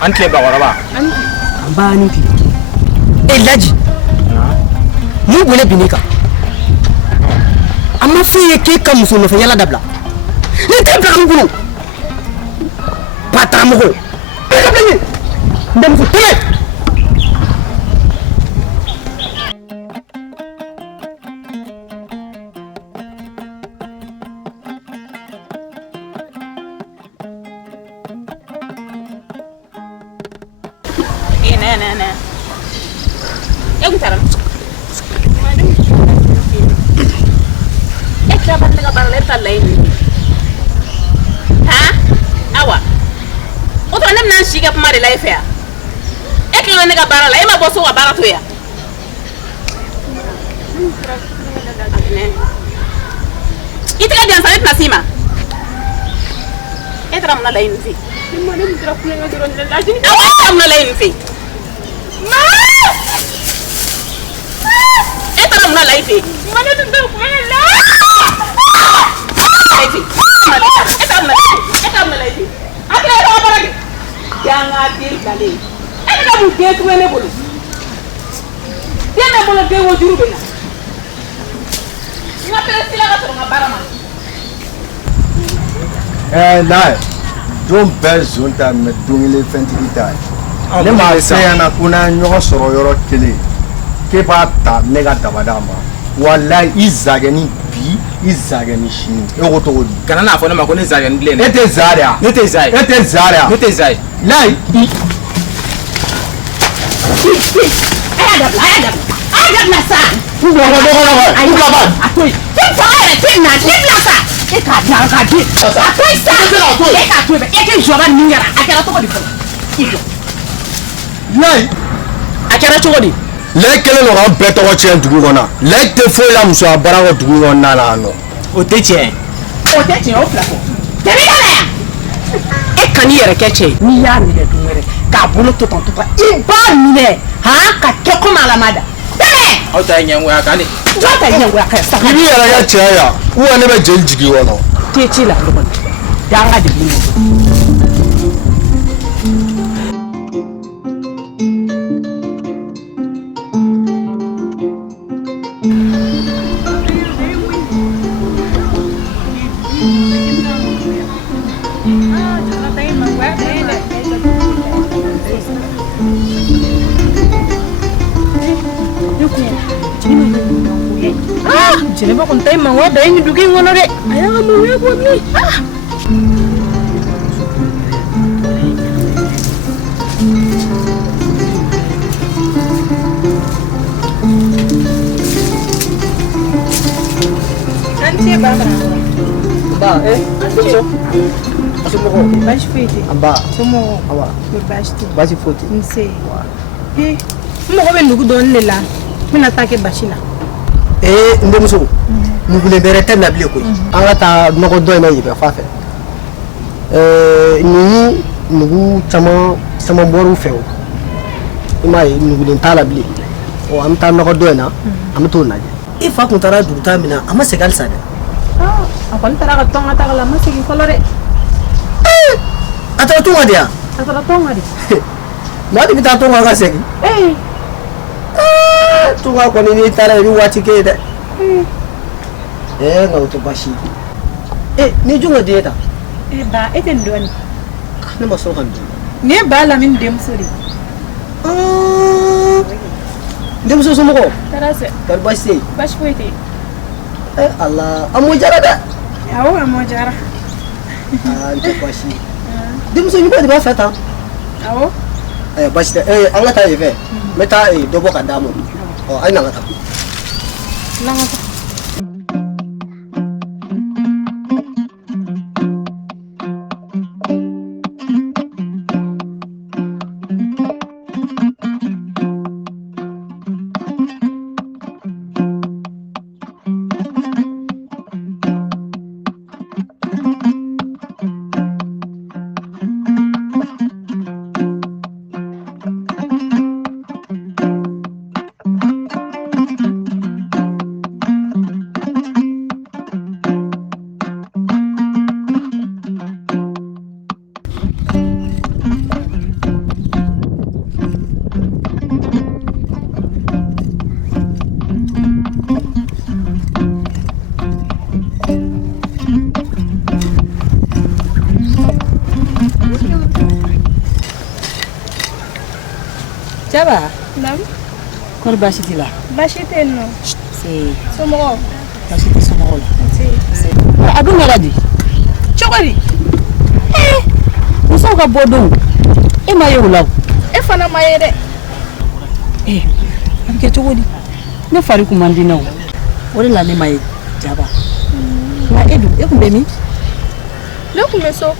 Antle Bawaraba. Ambaniki. Elaji. Mu bole binika. Ama fiye ke kamuso no fanya la dabla. Ne te bla ngulu. Patamugo. Dem fu tele. Nah. Eu taram. Dapat nga para leta lain. Ha? Awa. Oto nem nan shiga pama de life ya. Eklo nga bara la, ema boso wa bara to ya. Ita dia sanet nasima. Etra mna lain fi. Mo nem tra kula nga doron la jini. Awa mna lain fi. Ma! Etra mna lain fi. Mana tu ndo kula la. Jangan tinggalin. Kamu dia tu mana boleh? Dia nak boleh dia wujud bina. Ngapa silakan terus ngapain? Nah, don't bezon ta me dungile fenti kita. Ne ma se yana kuna nyogo soro yoro kele. Ke ba ta nega tabadama. Wallahi izageni bi izageni shini. Ego to godi. Kana na afona makone izageni blene. Ete zaria. Nete zai. Lai bi. Ada nasa. Uga ba. Atoi. Kita ada tina nasa. Eka jangan di. Atoi sa. Eka atoi. Eka joban ningara. Akara to godi. Iko. Lai. Akara to godi. Le kele no ga beto ko chen dugu kona. Le te fo la muso abara ko dugu kona na no. O te chen o plafo. Tebe ya. E kani yere keche. Ni ya ni de dumere. Ka bolo to ton to pa. Iba mine. Ha ka ke ko mala mada. Tebe. O ta nyanwe akani. Jo ta nyanwe akasa. Ibi yara ya che ya. Uwa ne be jel jigi wono. Te chi la lo. Danga de bi. Sini ba kung tayo mga dahil ni Dugay mo na rin. Ayaw nga mga buwan ni. Nanti ba? Ba, Aso mo ko. Baixo feito. Amba. Sumo. Awa. Baixo. Basi foti. Não sei. Mo ko ben nugu don lela. Mina take bashila. Ndemuso. Nugule bere tem na bile ko. Anga ta nogo do na yibe fa fe. Ni nugu sama boru feo. Imai nugule tala bile. O am ta nogo do na. Am to na. Ifa kun tara duta mina ama segal sada. Akon tara ka tonga ta kala masigi kolore. Atara tunga dia. Atara tonga di. Nadi kita tunga ka segi. Tunga ko ni tara ri wati ke da. Ngau to bashi. Ni junga dia ta. Ba eten don. Ne maso kan di. Ne ba la min dem sori. Dem so sumo ko. Tarase. Karbasi. Bash foiti. Allah, amu jara da. Yawo amo jara. Ante bashi. Dem so ni ba di ba fata. Yawo. Bashi da anga ta eve. Meta dobo ka damu. Ai na ngata. Langata. Jaba. Nam. Kor baasi ti la. Baasi tɛ yen nɔ. Si. Somɔgɔw. Baasi ti somɔgɔw la. Si. A dun kɛra di. Cogo di. Musow ka bɔ don. E ma ye o la o. E fana ma ye dɛ. A bɛ kɛ cogo di. Ne fari kun man di ne o. O de la ne ma ye Jaba. Nka e dun e kun bɛ min. Ne kun bɛ so.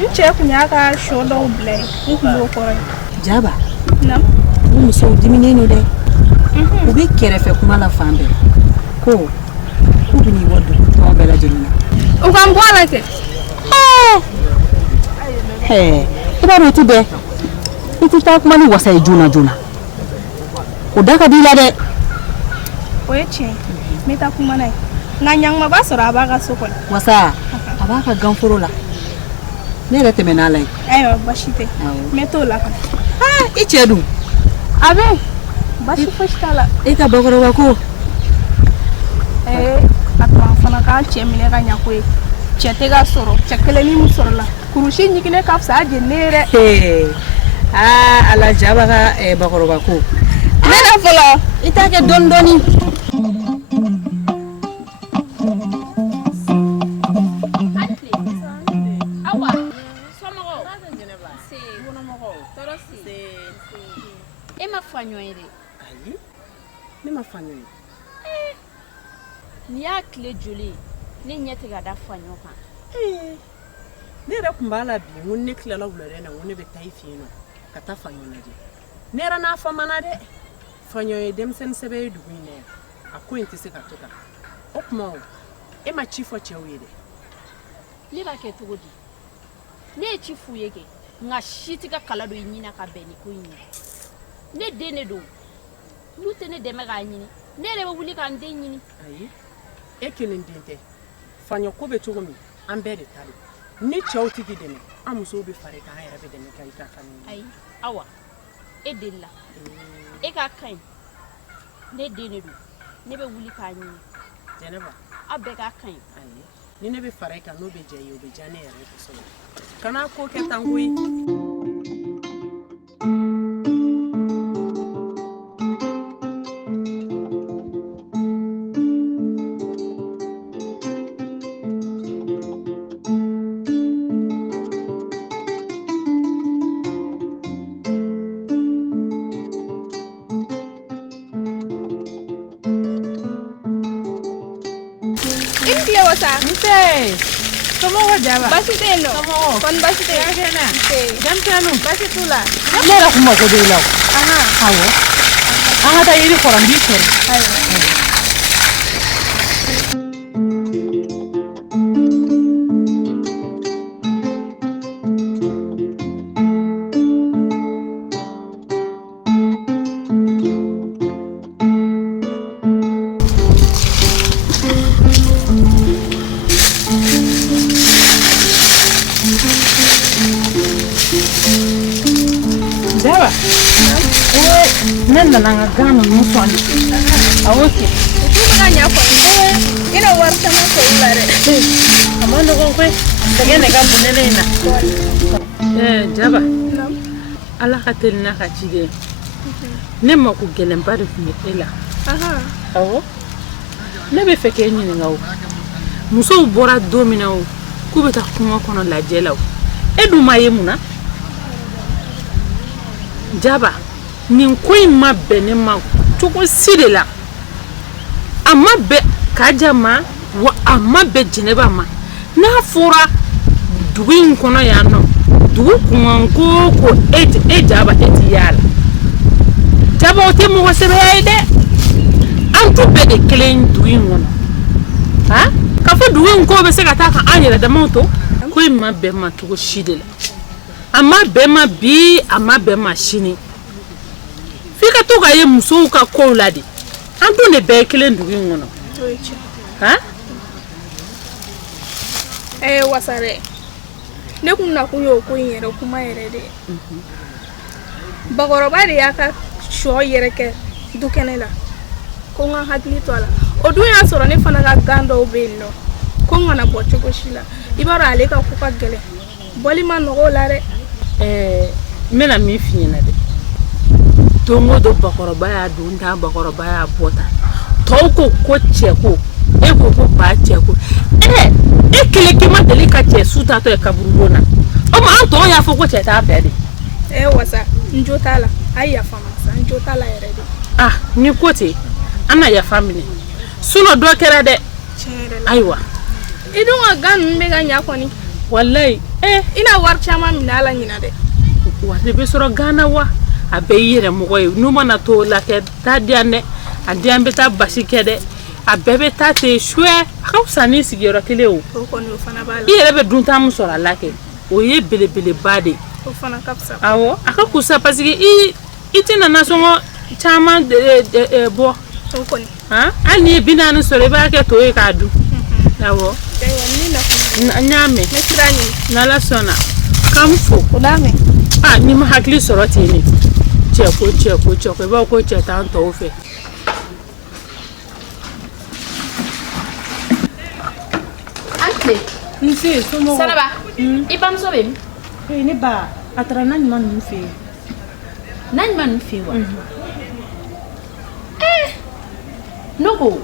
N cɛ kun y'a ka sɔ dɔw bila yen. N kun b'o kɔrɔ ye. Jaba. Nam. U musow diminen don dɛ. U bɛ kɛrɛfɛ kuma la fan bɛɛ. Ko k'u bɛ n'i bɔ dugu tɔn bɛɛ lajɛlen na. U ka n bɔ a la kɛ. I b'a dɔn i ti bɛɛ. I ti taa kuma ni wasa ye joona joona. O da ka di i la dɛ. O ye tiɲɛ. N bɛ taa kuma n'a ye. Nka ɲaŋumaba sɔrɔ a b'a ka so kɔnɔ. Wasa a b'a ka ganforo la. Ne yɛrɛ tɛmɛn'a la ye. Ayiwa baasi tɛ. N bɛ t'o la kan. I cɛ dun. A bɛ. Baasi fosi t'a la. I ka bakɔrɔba ko. A tuma fana k'an cɛ minɛ ka ɲɛ ko ye. Cɛ tɛ ka sɔrɔ. Cɛ kelen min sɔrɔla. Kurusi ɲiginnen ka fisa a jɛni ne ye dɛ. Ala Jaba ka bakɔrɔba ko. Ne na fɔlɔ. I t'a kɛ dɔɔni dɔɔni. E ma fa ɲɔgɔn ye dɛ. Ayi, ne ma fa ɲɔgɔn ye. Ni y'a tile joli ne ɲɛ tɛ ka da fa ɲɔgɔn kan. Ne yɛrɛ kun b'a la bi n ko ne tilala wulada na n ko ne bɛ taa I fɛ yen nɔ ka taa fa ɲɔgɔn lajɛ. Ne yɛrɛ n'a famana dɛ. Fa ɲɔgɔn ye denmisɛnnin sɛbɛ ye dugu in na yan. A ko in tɛ se ka to tan. O tuma e ma ci fɔ cɛw ye dɛ. Ne b'a kɛ cogo di? Ne ye ci f'u ye kɛ nka si tɛ ka kala don I ɲin na ka bɛn ni ko in ye. Ne den de don. N'u tɛ ne dɛmɛ k'a ɲini ne yɛrɛ bɛ wuli k'an den ɲini. Ayi, e kelen den tɛ. Fa ɲɔgɔn ko bɛ cogo min an bɛɛ de ta don. Ni cɛw tɛ k'i dɛmɛ an musow bɛ fara I kan an yɛrɛ bɛ dɛmɛ kɛ I ka famille. Ayi, Awa, e den la. E ka kaɲi. Ne den de don. Ne bɛ wuli k'a ɲini. Jɛnɛba. Aw bɛɛ ka kaɲi. Ayi, ni ne bɛ fara I kan n'o bɛ diya I ye o bɛ diya ne yɛrɛ kosɛbɛ. Kana ko kɛ tan koyi. Somɔgɔw Jaba. Baasi tɛ yen nɔ. Somɔgɔw. Kɔni baasi tɛ yen. Kɛnɛ. Denmisɛnninw. Baasi t'u la. Ne yɛrɛ kun mako b'e la o. Awɔ. An ka taa yiri kɔrɔ n b'i sɔrɔ. Ayiwa. Jaba. Ne nana n ka gan ninnu sɔnni. Awɔ kɛ. Tu bɛ ka ɲɛ fɔ. I na wari caman sɔrɔ u la dɛ. A ma nɔgɔn koyi. Sɛgɛn de ka bon ne in na. Jaba. Ala ka teli n'a ka ciden. Ne mako gɛlɛnba de tun bɛ e la. Awɔ. Ne bɛ fɛ k'e ɲininka o. Musow bɔra don min na o k'u bɛ taa kungo kɔnɔ lajɛ la o. E dun ma ye mun na? Jaba, nin ko in ma bɛn ne ma cogo si de la. A ma bɛn Kaja ma wa a ma bɛn Jɛnɛba ma. N'a fɔra dugu in kɔnɔ yan nɔ, dugu kunkan ko ko e Jaba e tɛ y'a la. Jaba o tɛ mɔgɔ sɛbɛya ye dɛ. An t'u bɛɛ de kelen dugu in kɔnɔ. K'a fɔ dugu in ko bɛ se ka taa kan an yɛrɛ damaw to ko in ma bɛn ma cogo si de la. A ma bɛn ma bi, a ma bɛn ma sini. F'i ka to ka ye musow ka kow la de. An dun de bɛɛ ye kelen dugu in kɔnɔ. Wasare. Ne kun na kun y'o ko in yɛrɛ kuma yɛrɛ de. Bakɔrɔba de y'a ka sɔ yɛrɛ kɛ du kɛnɛ la. Ko n ka hakili to a la. O dun y'a sɔrɔ ne fana ka gan dɔw bɛ yen nɔ. Ko n kana bɔ cogo si la. I b'a dɔn ale ka ko ka gɛlɛn. Bɔli ma nɔgɔ o la dɛ. N bɛna min f'i ɲɛna dɛ. dongo do bakoroba ya dunda bakoroba ya bota toko ko cheko e ko ba cheko kele ke ma deli ka che suta to e kaburuna o ma to ya fo ko che ta bede wasa njotala ai ya fama sa njotala yerede ni kote ana ya family suno do kera de aiwa idun gan me ga nya kwani wallahi ina war chama minala nyina de wa de be soro gana wa abe yire mo koy numa na to la ke ta diane adiambe ta basikede abebe ta te shwe hausa ni sigiro kileo ko no fana bala yire be dunta mu soro la ke o ye bele bade o fana kapsa awo aka kusa parce que itina na songo chama de bo ko ni ani binana soro ba ke to e ka du awo ni na nyame mesirani na la sona kamfo ulame ni ma hakli soro tini cheko ba ko cheta nto ofe ante nse somo saraba ibam sobe ni ba atara na nyuma nfe wa noko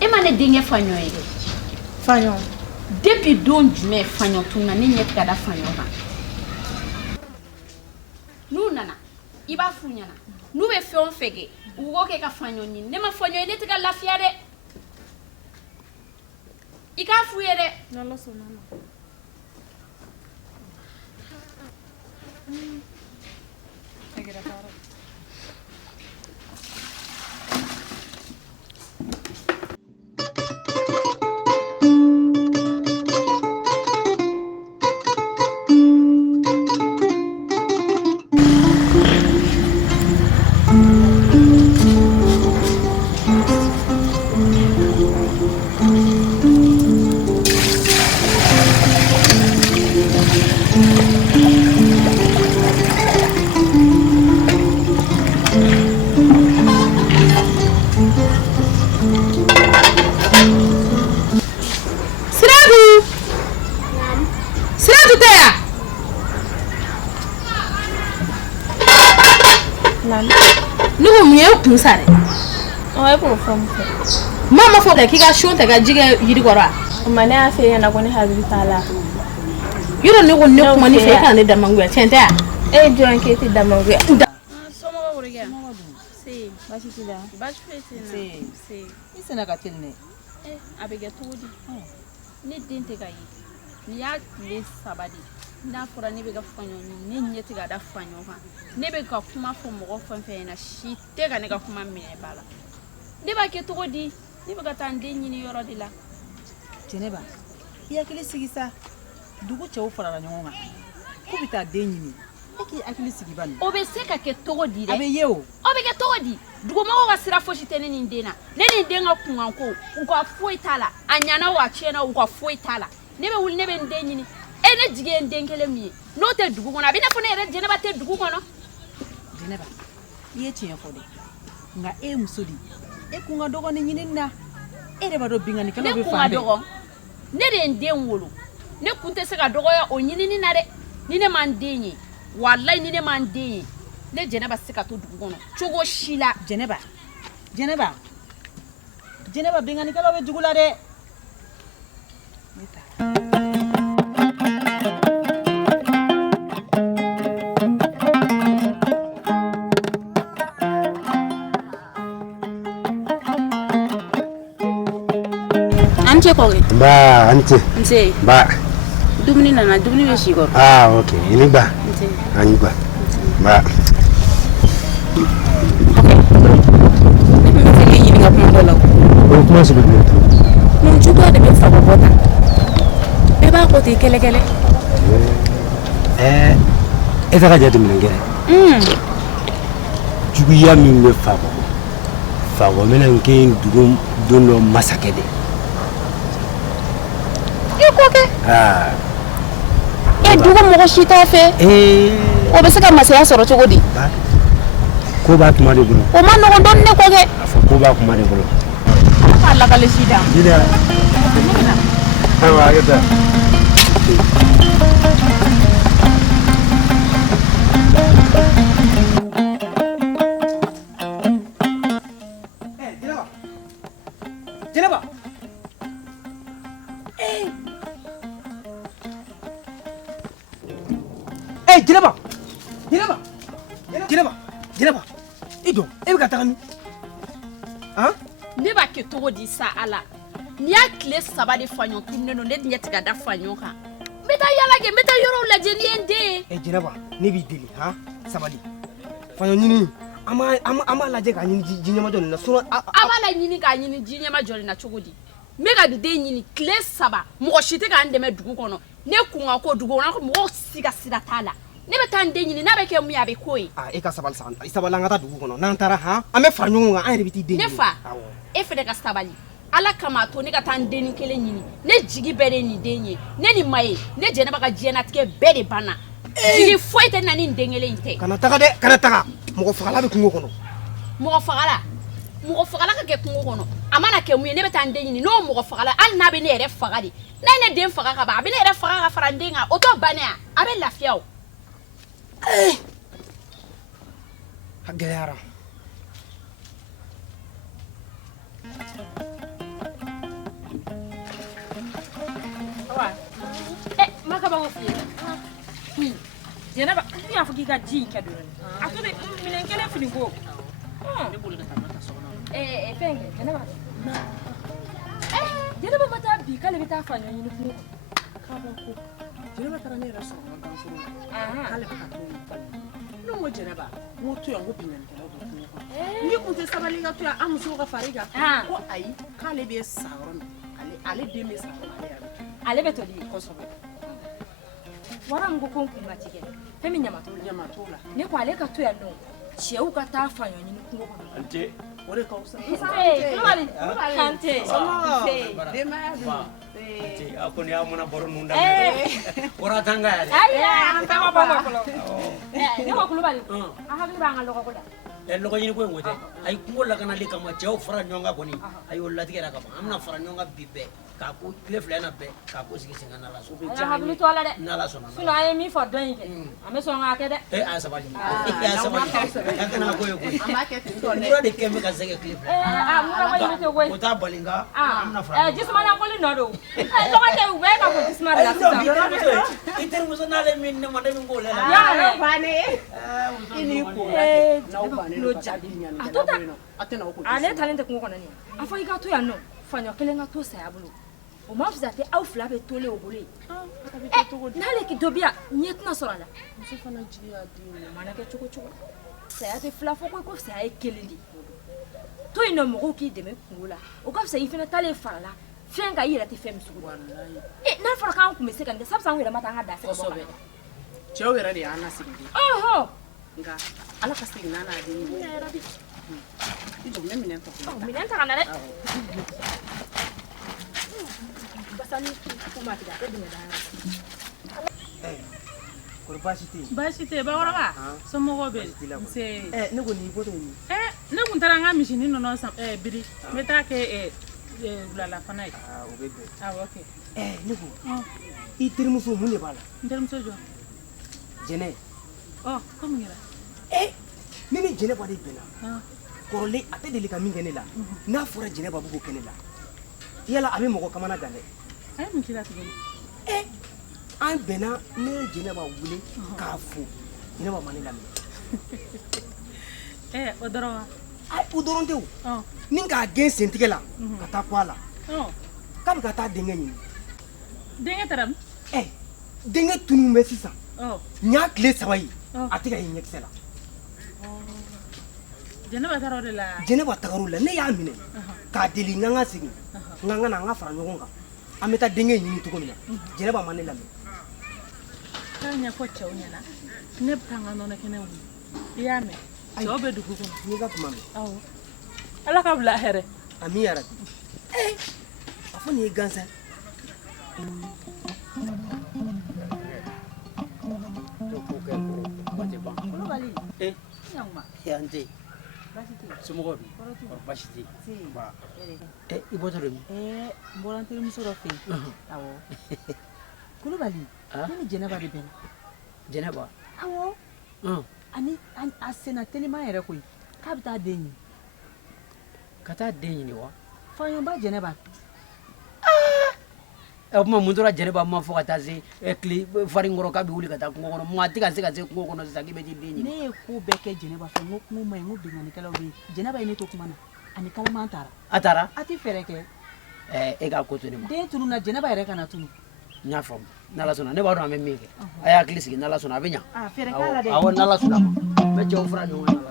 emane dinge fanyo depuis don jume fanyo tunna ni nyet kada fanyo ba nu nana iba funyana nu be fe on fege ugo ke ka fanyo ni ne ma fanyo ne tika lafia de ika fuye de nalo sonana tegera para sare o ko fam mama fo da kiga shonta ga jiga yiri gora mane afi yana ko ni habi tala yiro ne wonne kuma ni fe kan ne da mangu tenta jon ke ti da mangu so mo ga wuriga si bashi tida bashi fetina si isena ka tilne abege todi ni dinte ga yi ni ya le sabadi na fura ne be ga fanyo ni nyeti ga da fanyo ha ne be ka kuma fo mo fanfe na shi te ga ne ga kuma me bala ne ba ke todi ne be ga tande nyini yoro dila jeneba iya kile sigisa dugu chew fara nyonga ku bita de nyini eki akili sigi ban o be se ka ke todi de abe yewo o be ke todi dugu ma ga sira fo shi tene ni ndena ne ni ndenga kunga ko ko fo itala anyana wa chena ko fo itala ne be wul ne be ndenyini ene jige ndenkele mi no te dugu kono abi na fo ne re jeneba te dugu kono jeneba ye tiyen fo de nga musodi kunga dogo ni nyini na ere ba do bingani kala be fa dogo ne de nden wolo ne kunte se ka dogo ya o nyini ni na de ni ne mandenye wallahi ni ne mandenye ne jeneba se ka to dugu kono chogo shila jeneba bingani kala be jugula de ante ko ba ante nse ba dumuni nana dumuni be shigor okay ini ba nse ani ba ba ne be yini ga kuma dola ko kuma su bi mun jugo de be fa bota be ba ko ti kele esa ka jadi minangere jugu ya min be fa ko menen ke dugu dono masakede ikoke dugu mo shita fe o be se ka masaya soro chogodi ko ba tuma de bolo o man no don ne ko ke ko ba kuma de bolo Allah kale shida dina awa gata Jɛnɛba i don e bɛ ka taga min ne b'a kɛ cogo di sa ala n'i y'a tile 3 de faɲɔ tununnen don ne ɲɛ tɛ ka da faɲɔ kan n bɛ taa yala kɛ n bɛ taa yɔrɔw lajɛ ni ye n den ye Jɛnɛba ne b'i deli sabali faɲɔ ɲini an b'a lajɛ k'a ɲini ji ɲɛmajɔ nin na sinon a b'a la ɲini k'a ɲini ji ɲɛmajɔ nin na cogo di n bɛ ka n den ɲini tile 3 mɔgɔ si tɛ k'an dɛmɛ dugu kɔnɔ ne kun ka ko dugu kɔnɔ mɔgɔw si ka sira t'a la ne bɛ taa n den ɲini n'a bɛ kɛ mun ye a bɛ k'o ye e ka sabali an ka taa dugu kɔnɔ n'an taara an bɛ fara ɲɔgɔn kan an yɛrɛ bɛ t'i den ɲini ne fa e fɛnɛ ka sabali ala kama a to ne ka taa n denni kelen ɲini ne jigi bɛɛ de nin den ye ne ni ma ye ne Jɛnɛba ka diɲɛnatigɛ bɛɛ de banna jigi foyi tɛ na ni n den kelen in tɛ kana taga mɔgɔ fagala bɛ kungo kɔnɔ mɔgɔ fagala ka kɛ kungo kɔnɔ a mana kɛ mun ye ne bɛ taa n den ɲini n'o mɔgɔ fagala hali n'a bɛ ne yɛrɛ faga de n'a ye ne den faga ka ban a bɛ ne yɛrɛ faga ka fara n den kan o t'o bannen a bɛ lafiya o a gɛlɛyara Makabango fiye Jɛnɛba n y'a fɔ k'i ka ji in kɛ dɔrɔn a to de minɛn kelen fini ko ne bolo ka taa n ka taa sɔgɔnɔ fɛn kɛ Jɛnɛba ma taa bi k'ale bɛ taa faɲɔ ɲini kungo kɔnɔ ko Jɛnɛba taara ne yɛrɛ sɔrɔ n ka ganforo la k'ale bɛ ka to yen ne ko Jɛnɛba n ko to yan n ko bingannikɛlaw bɛ kungo kɔnɔ n'i kun tɛ sabali ka to yan an musow ka fara i kan ko ayi k'ale bɛ sa yɔrɔ min ale den bɛ sa yɔrɔ min ale bɛ to di kosɛbɛ wara n ko ko n kun ka tigɛ fɛn min ɲama t'o la ne ko ale ka to yan nɔ cɛw ka taa faɲɔ ɲini kungo kɔnɔ o de ka fisa Kante denbaya dun a ko ni y'a mana baro ninnu daminɛ bɔra tan ka yɛrɛ an taama bɔ fɔlɔ ne ko Kulubali a hakili b'an ka lɔgɔko la lɔgɔ ɲini ko in ko tɛ a ye kungo lakanali kama cɛw fara ɲɔgɔn kan kɔni a y'o latigɛra ka ban an bɛna fara ɲɔgɔn kan bi bɛɛ k'a ko tile 2 in na bɛɛ k'a ko sigi sen kan n'Ala sɔnna a hakili to a la dɛ n'Ala sɔnna sinon a ye min fɔ dɔn in kɛ an bɛ sɔn k'a kɛ dɛ a ye sabali a kana ko ye koyi mura de kɛn bɛ ka sɛgɛ tile 2 mura ma ɲini tɛ koyi o t'a bali nka an bɛna fara jisumana koli nɔ don lɔgɔ tɛ u bɛɛ ka fɔ jisuma de la sisan i terimuso n'ale min ne ma ne min k'o la ale talen tɛ kungo kɔnɔ nin a fɔ i ka to yan nɔ faɲɔ kelen ka to saya bolo o ma fisa tɛ aw fila bɛ tolen o bolo ye n'ale dɔ bi yan ɲɛ tɛna sɔrɔ a la muso fana jigi y'a den ye mana kɛ cogo cogo saya tɛ fila fɔ ko saya ye kelen de to yen nɔ mɔgɔw k'i dɛmɛ kungo la o ka fisa i fana talen fara la fɛn ka i yɛrɛ tɛ fɛn min sugu n'a fɔra k'an kun bɛ se ka nin kɛ sabu an yɛrɛ ma taa an ka da sɛgɛ bɔ kan cɛw yɛrɛ de y'an lasigi de nka ala ka segin n'a n'a den ye i jɔ n bɛ minɛn tɔ minɛn ta ka na dɛ basa ni kuma tigɛ a tɛ dingɛ da kɔri baasi tɛ yen baasi tɛ yen bakɔrɔba somɔgɔw bɛ nse ne ko nin bɔtɔ nin ne kun taara n ka misini nɔnɔ san biri n bɛ taa kɛ wulalafana ye o bɛ bɛn awɔ kɛ ne ko i terimuso mun de b'a la n terimuso jɔ Jɛnɛ ko mun kɛra ne ni Jɛnɛba de bɛnna kɔrɔlen a tɛ deli ka min kɛ ne la n'a fɔra Jɛnɛba b'o kɛ ne la yala a bɛ mɔgɔ kamana gan dɛ a ye mun k'i la tuguni an bɛnna ne ye Jɛnɛba wele k'a fo Jɛnɛba ma ne lamɛn o dɔrɔn wa o dɔrɔn tɛ o ni k'a gɛn sentigɛ la ka taa kɔ a la k'a bɛ ka taa denkɛ ɲini denkɛ taara min denkɛ tunun bɛ sisan n y'a tile 3 ye a tɛ ka ye ɲɛkisɛ la Jɛnɛba taara o de la Jɛnɛba tagar'o la ne y'a minɛ k'a deli n ka segin n ka na an ka fara ɲɔgɔn kan an bɛ taa denkɛ ɲini cogo min na Jɛnɛba ma ne lamɛn k'a ɲɛfɔ cɛw ɲɛna ne bɛ taa n ka nɔnɔ kɛnɛ wuli i y'a mɛn cɛw bɛ dugu kɔnɔ n'i ka kuma mɛn ala ka bila hɛrɛ ami yarabi a fɔ nin ye gansan yan tɛ somɔgɔw dun baasi tɛ yen i bɔtɔ de min n bɔra n terimuso dɔ fɛ yen awɔ Kulubali ne ni Jɛnɛba de bɛnna Jɛnɛba awɔ ani a senna teliman yɛrɛ koyi k'a bɛ taa den ɲini ka taa den ɲini wa faɲɔba Jɛnɛba kuma mun tora jɛnɛba ma fɔ ka taa se tile farin kɔrɔ k'a bɛ wuli ka taa kungo kɔnɔ maa tɛ ka se ka se kungo kɔnɔ sisan k'i bɛ t'i den ɲini. ne ye ko bɛɛ kɛ jɛnɛba fɛ n ko kungo ma ɲi n ko binkannikɛlaw bɛ yen jɛnɛba ye ne to kuma na ani kalaman taara. a taara. a tɛ fɛɛrɛ kɛ. e k'a ko to ne ma. den tununna jɛnɛba yɛrɛ kana tunu. n y'a faamu n'ala sɔnna ne b'a dɔn an bɛ min kɛ a y'a hakili sigi n'ala sɔnna a bɛ ɲa. fɛɛrɛ k'a la dɛ. awɔ n'ala sɔnna ma n bɛ cɛw fara ɲɔgɔn kan n'ala.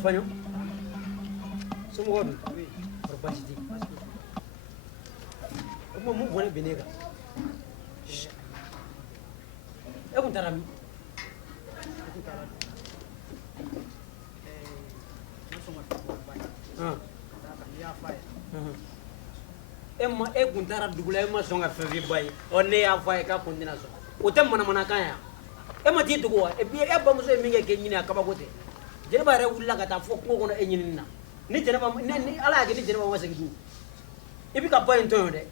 Fanyo, semua orang berbasi. Kamu mau buat benega? Aku tahu. Emma, aku tahu dulu emma songa febi bayi. One ya fai ka kundina so. Utem mana kaya. Emma ti dugo. Abba muso minge kenyini akabagote. Jɛnɛba yɛrɛ wulila ka taa fɔ kungo kɔnɔ e ɲinini na ni jɛnɛba ni ala y'a kɛ ni jɛnɛba ma segin dun i bɛ ka ba in tɔɲɔ dɛ i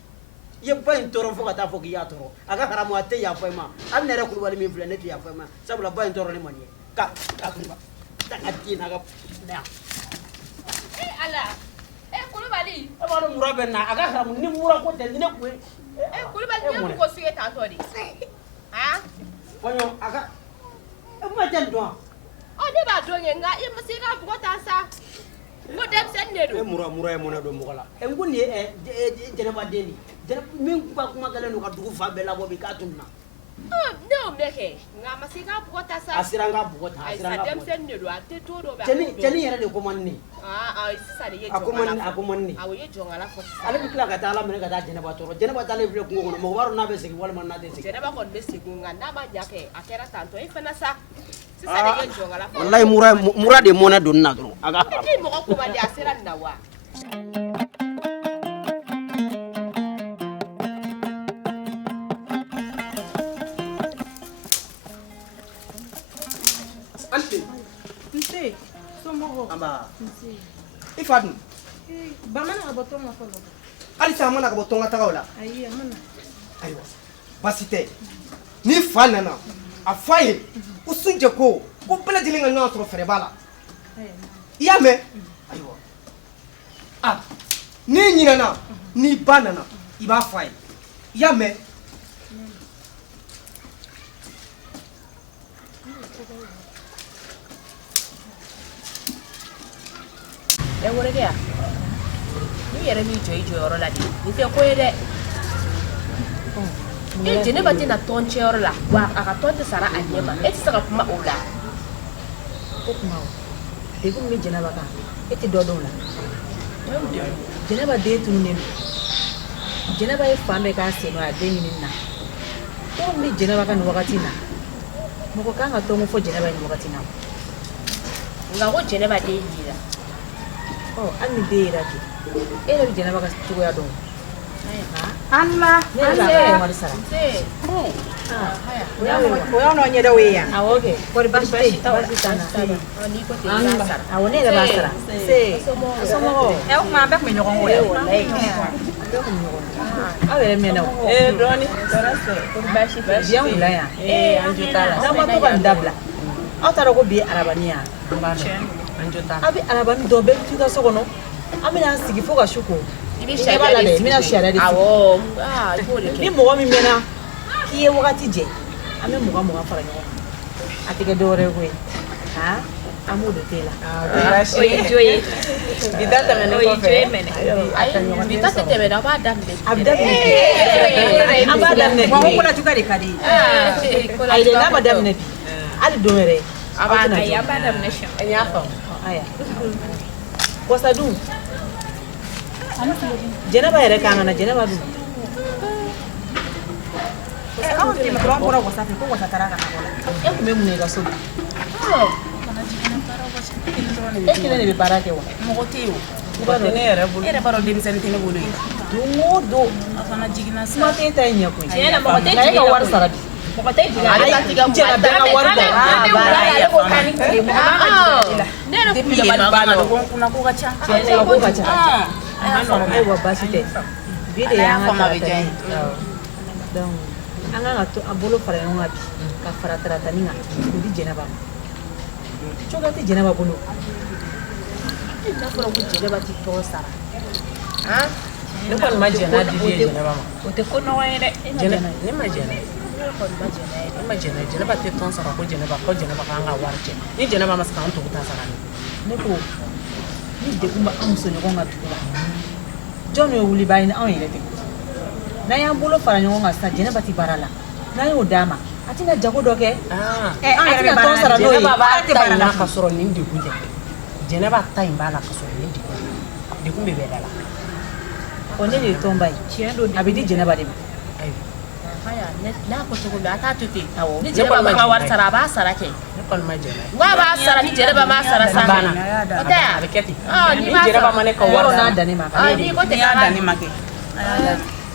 ye ba in tɔɔrɔ fo ka taa fɔ k'i y'a tɔɔrɔ a ka haramu a tɛ yafa i ma a bɛ ne yɛrɛ kulubali min filɛ ne tɛ yafa i ma sabula ba in tɔɔrɔ ne man di ye ka ka den n'a ka yan. ala kulubali. e b'a dɔn mura bɛ na a ka haramu ni mura ko tɛ ni ne kun ye. kulubali ne kun ko suye tantɔ de. fɔɲɔ a ka e kuma tɛ nin dɔn wa. ne b'a dɔn ye nka i ma se ka bugɔ tan sa n ko denmisɛnnin de don. mura ye mɔnɛ don mɔgɔ la n ko nin ye jɛnɛba den de ye min ka kuma gɛlɛn don ka dugu fa bɛɛ labɔ bi k'a tun na. ne y'o bɛɛ kɛ nka a ma se ka bugɔ tan sa. a sera n ka bugɔ tan. ayisa denmisɛnnin de don a tɛ to dɔ bɛ. cɛnin yɛrɛ de ko man di ne ye. sisan de ye a ko man di ne ye. awɔ i ye jɔnkala fɔ sisan. ale bɛ tila ka taa ala minɛ ka taa jɛnɛba tɔɔrɔ jɛnɛba taalen filɛ kungo kɔnɔ mɔgɔ b'a dɔn n'a bɛ segin walima n'a tɛ segin. jɛnɛba kɔni bɛ segin nka n'a ma ɲa kɛ a kɛra tantɔ i fana sa. sisan de ye jɔnkala fɔ. walayi mura de mɔnɛ don na dɔrɔn a ka. ni mɔgɔ ko man di a sera nin na wa. nse somɔgɔ. Aba. I fa dun? ba mana ka bɔ tɔn ka fɔlɔ. Halisa a mana ka bɔ tɔn ka tagaw la. ayi a mana. Ayiwa basi tɛ ni fa nana a fɔ a ye ko Sunjɛ ko bɛɛ lajɛlen ka ɲɔgɔn sɔrɔ fɛrɛ b'a la i y'a mɛn ayiwa n'i ɲinɛna n'i ba nana i b'a fɔ a ye i y'a mɛn. wɔrɛkɛ yan n'i yɛrɛ m'i jɔ i jɔyɔrɔ la de nin tɛ ko ye dɛ. jɛnɛba tɛna tɔn cɛyɔrɔ la wa a ka tɔn tɛ sara a ɲɛ ma e tɛ se ka kuma o la. o kuma o degun min bɛ jɛnɛba kan e tɛ dɔ dɔn o la. jɛnɛba den tununnen don jɛnɛba ye fan bɛɛ k'a sen nɔ a den ɲinini na ko min bɛ jɛnɛba ka nin wagati in na mɔgɔ kan ka tɔn ko fɔ jɛnɛba ye nin wagati in na. nka ko jɛnɛba den yira. hali ni den yera kɛ e yɛrɛ bɛ jɛnɛba ka cogoya dɔn. ala ne yɛrɛ b'a ka wari sara. o y'aw nɔ ɲɛdaw ye yan. awɔ kɛ kɔri baasi tɛ yen baasi t'an na. awɔ ne yɛrɛ b'a sara. somɔgɔw. o tuma an bɛɛ tun bɛ ɲɔgɔn kɔ yan. aw yɛrɛ mɛnna o. dɔɔnin. bi an wula yan. an jo t'a la. n'aw ma to ka nin dabila aw t'a dɔn ko bi ye arabani yan. an b'a dɔn. aw bɛ arabani dɔn bɛɛ bɛ t'i ka so kɔnɔ an bɛna an sigi fo ka su ko. i bɛ sariya de sigi. n bɛna sariya de sigi. ni mɔgɔ min mɛnna k'i ye wagati jɛ an bɛ 20 fara ɲɔgɔn kan a tɛ kɛ dɔwɛrɛ ye koyi. Amu de tela. O ye jo ye. Bida tɛmɛ ne O ye kɔfɛ. jo ye mɛnɛ. Ayi bita tɛ tɛmɛ dɛ a b'a daminɛ. A bɛ daminɛ. An b'a daminɛ. Wa ko kɔnɔ cogoya de ka di. Ayi de n'a ma daminɛ bi. Hali don yɛrɛ. A b'a daminɛ siɲɛ. N y'a faamu. Aya. Wasadu. Jɛnɛba yɛrɛ kan ka na Jɛnɛba dun. Aw tɛmɛ dɔrɔn bɔra wasa fɛ ko wasa taara ka na bɔ la. E kun bɛ mun ye i ka so? E kelen de bɛ baara kɛ wa? Mɔgɔ tɛ yen o. I b'a dɔn ne yɛrɛ bolo. E yɛrɛ b'a dɔn denmisɛnnin tɛ ne bolo yen. Don o don. A fana jiginna sa. Kuma tɛ ta ye ɲɛ koyi. Tiɲɛ na mɔgɔ tɛ E ka wari sara bi. Mɔgɔ tɛ jigin ale ka tigɛ Jɛnɛ bɛɛ ka wari bɔ. ale ko k'a ni tile mɔgɔ man ka jigin ale la. Ne yɛrɛ kun bɛ Ba la ko kunna ko ka ca. Tiɲɛ ko ka ca. Ayiwa baasi tɛ. Bi de y'an ka tarata ye. Donc an kan ka to an bolo fara ɲɔgɔn kan bi ka fara taratani kan k'o di Jɛnɛba ma. Cogoya tɛ Jɛnɛba bolo. N'a fɔra ko Jɛnɛba tɛ tɔgɔ sara. Ne kɔni ma jɛn n'a dili ye Jɛnɛba ma. O tɛ ko nɔgɔ ye dɛ. Ne ma jɛn. Ne ma jɛn. Jɛnɛba tɛ tɔn sara ko Jɛnɛba k'an ka wari cɛ. Ni Jɛnɛba ma se k'an tugu ta sara ne ko ni degun bɛ an muso ɲɔgɔn ka dugu la jɔn ye wuli baa ye anw yɛrɛ tɛ n'an y'an bolo fara ɲɔgɔn kan sisan Jɛnɛba tɛ baara la n'an y'o d'a ma a tɛna jago dɔ kɛ. An yɛrɛ bɛ baara la. Jɛnɛba b'a ta in na ka sɔrɔ nin degun tɛ. Jɛnɛba ta in b'a la ka sɔrɔ nin degun bɛ bɛɛ da la. O ne de ye tɔnba ye. Tiɲɛ don a bɛ di Jɛnɛba de ma. N'a ko cogo min a t'a to ten. Ni Jɛnɛba ma ka wari sara a b'a sara kɛ. Ne kɔni ma jɛn. N ko a b'a sara ni Jɛnɛba m'a sara sa. O tɛ a bɛ kɛ ten. Ni Jɛnɛba ma ne ka wari n'a danne ma. N'i ko tɛ k'a danne ma kɛ.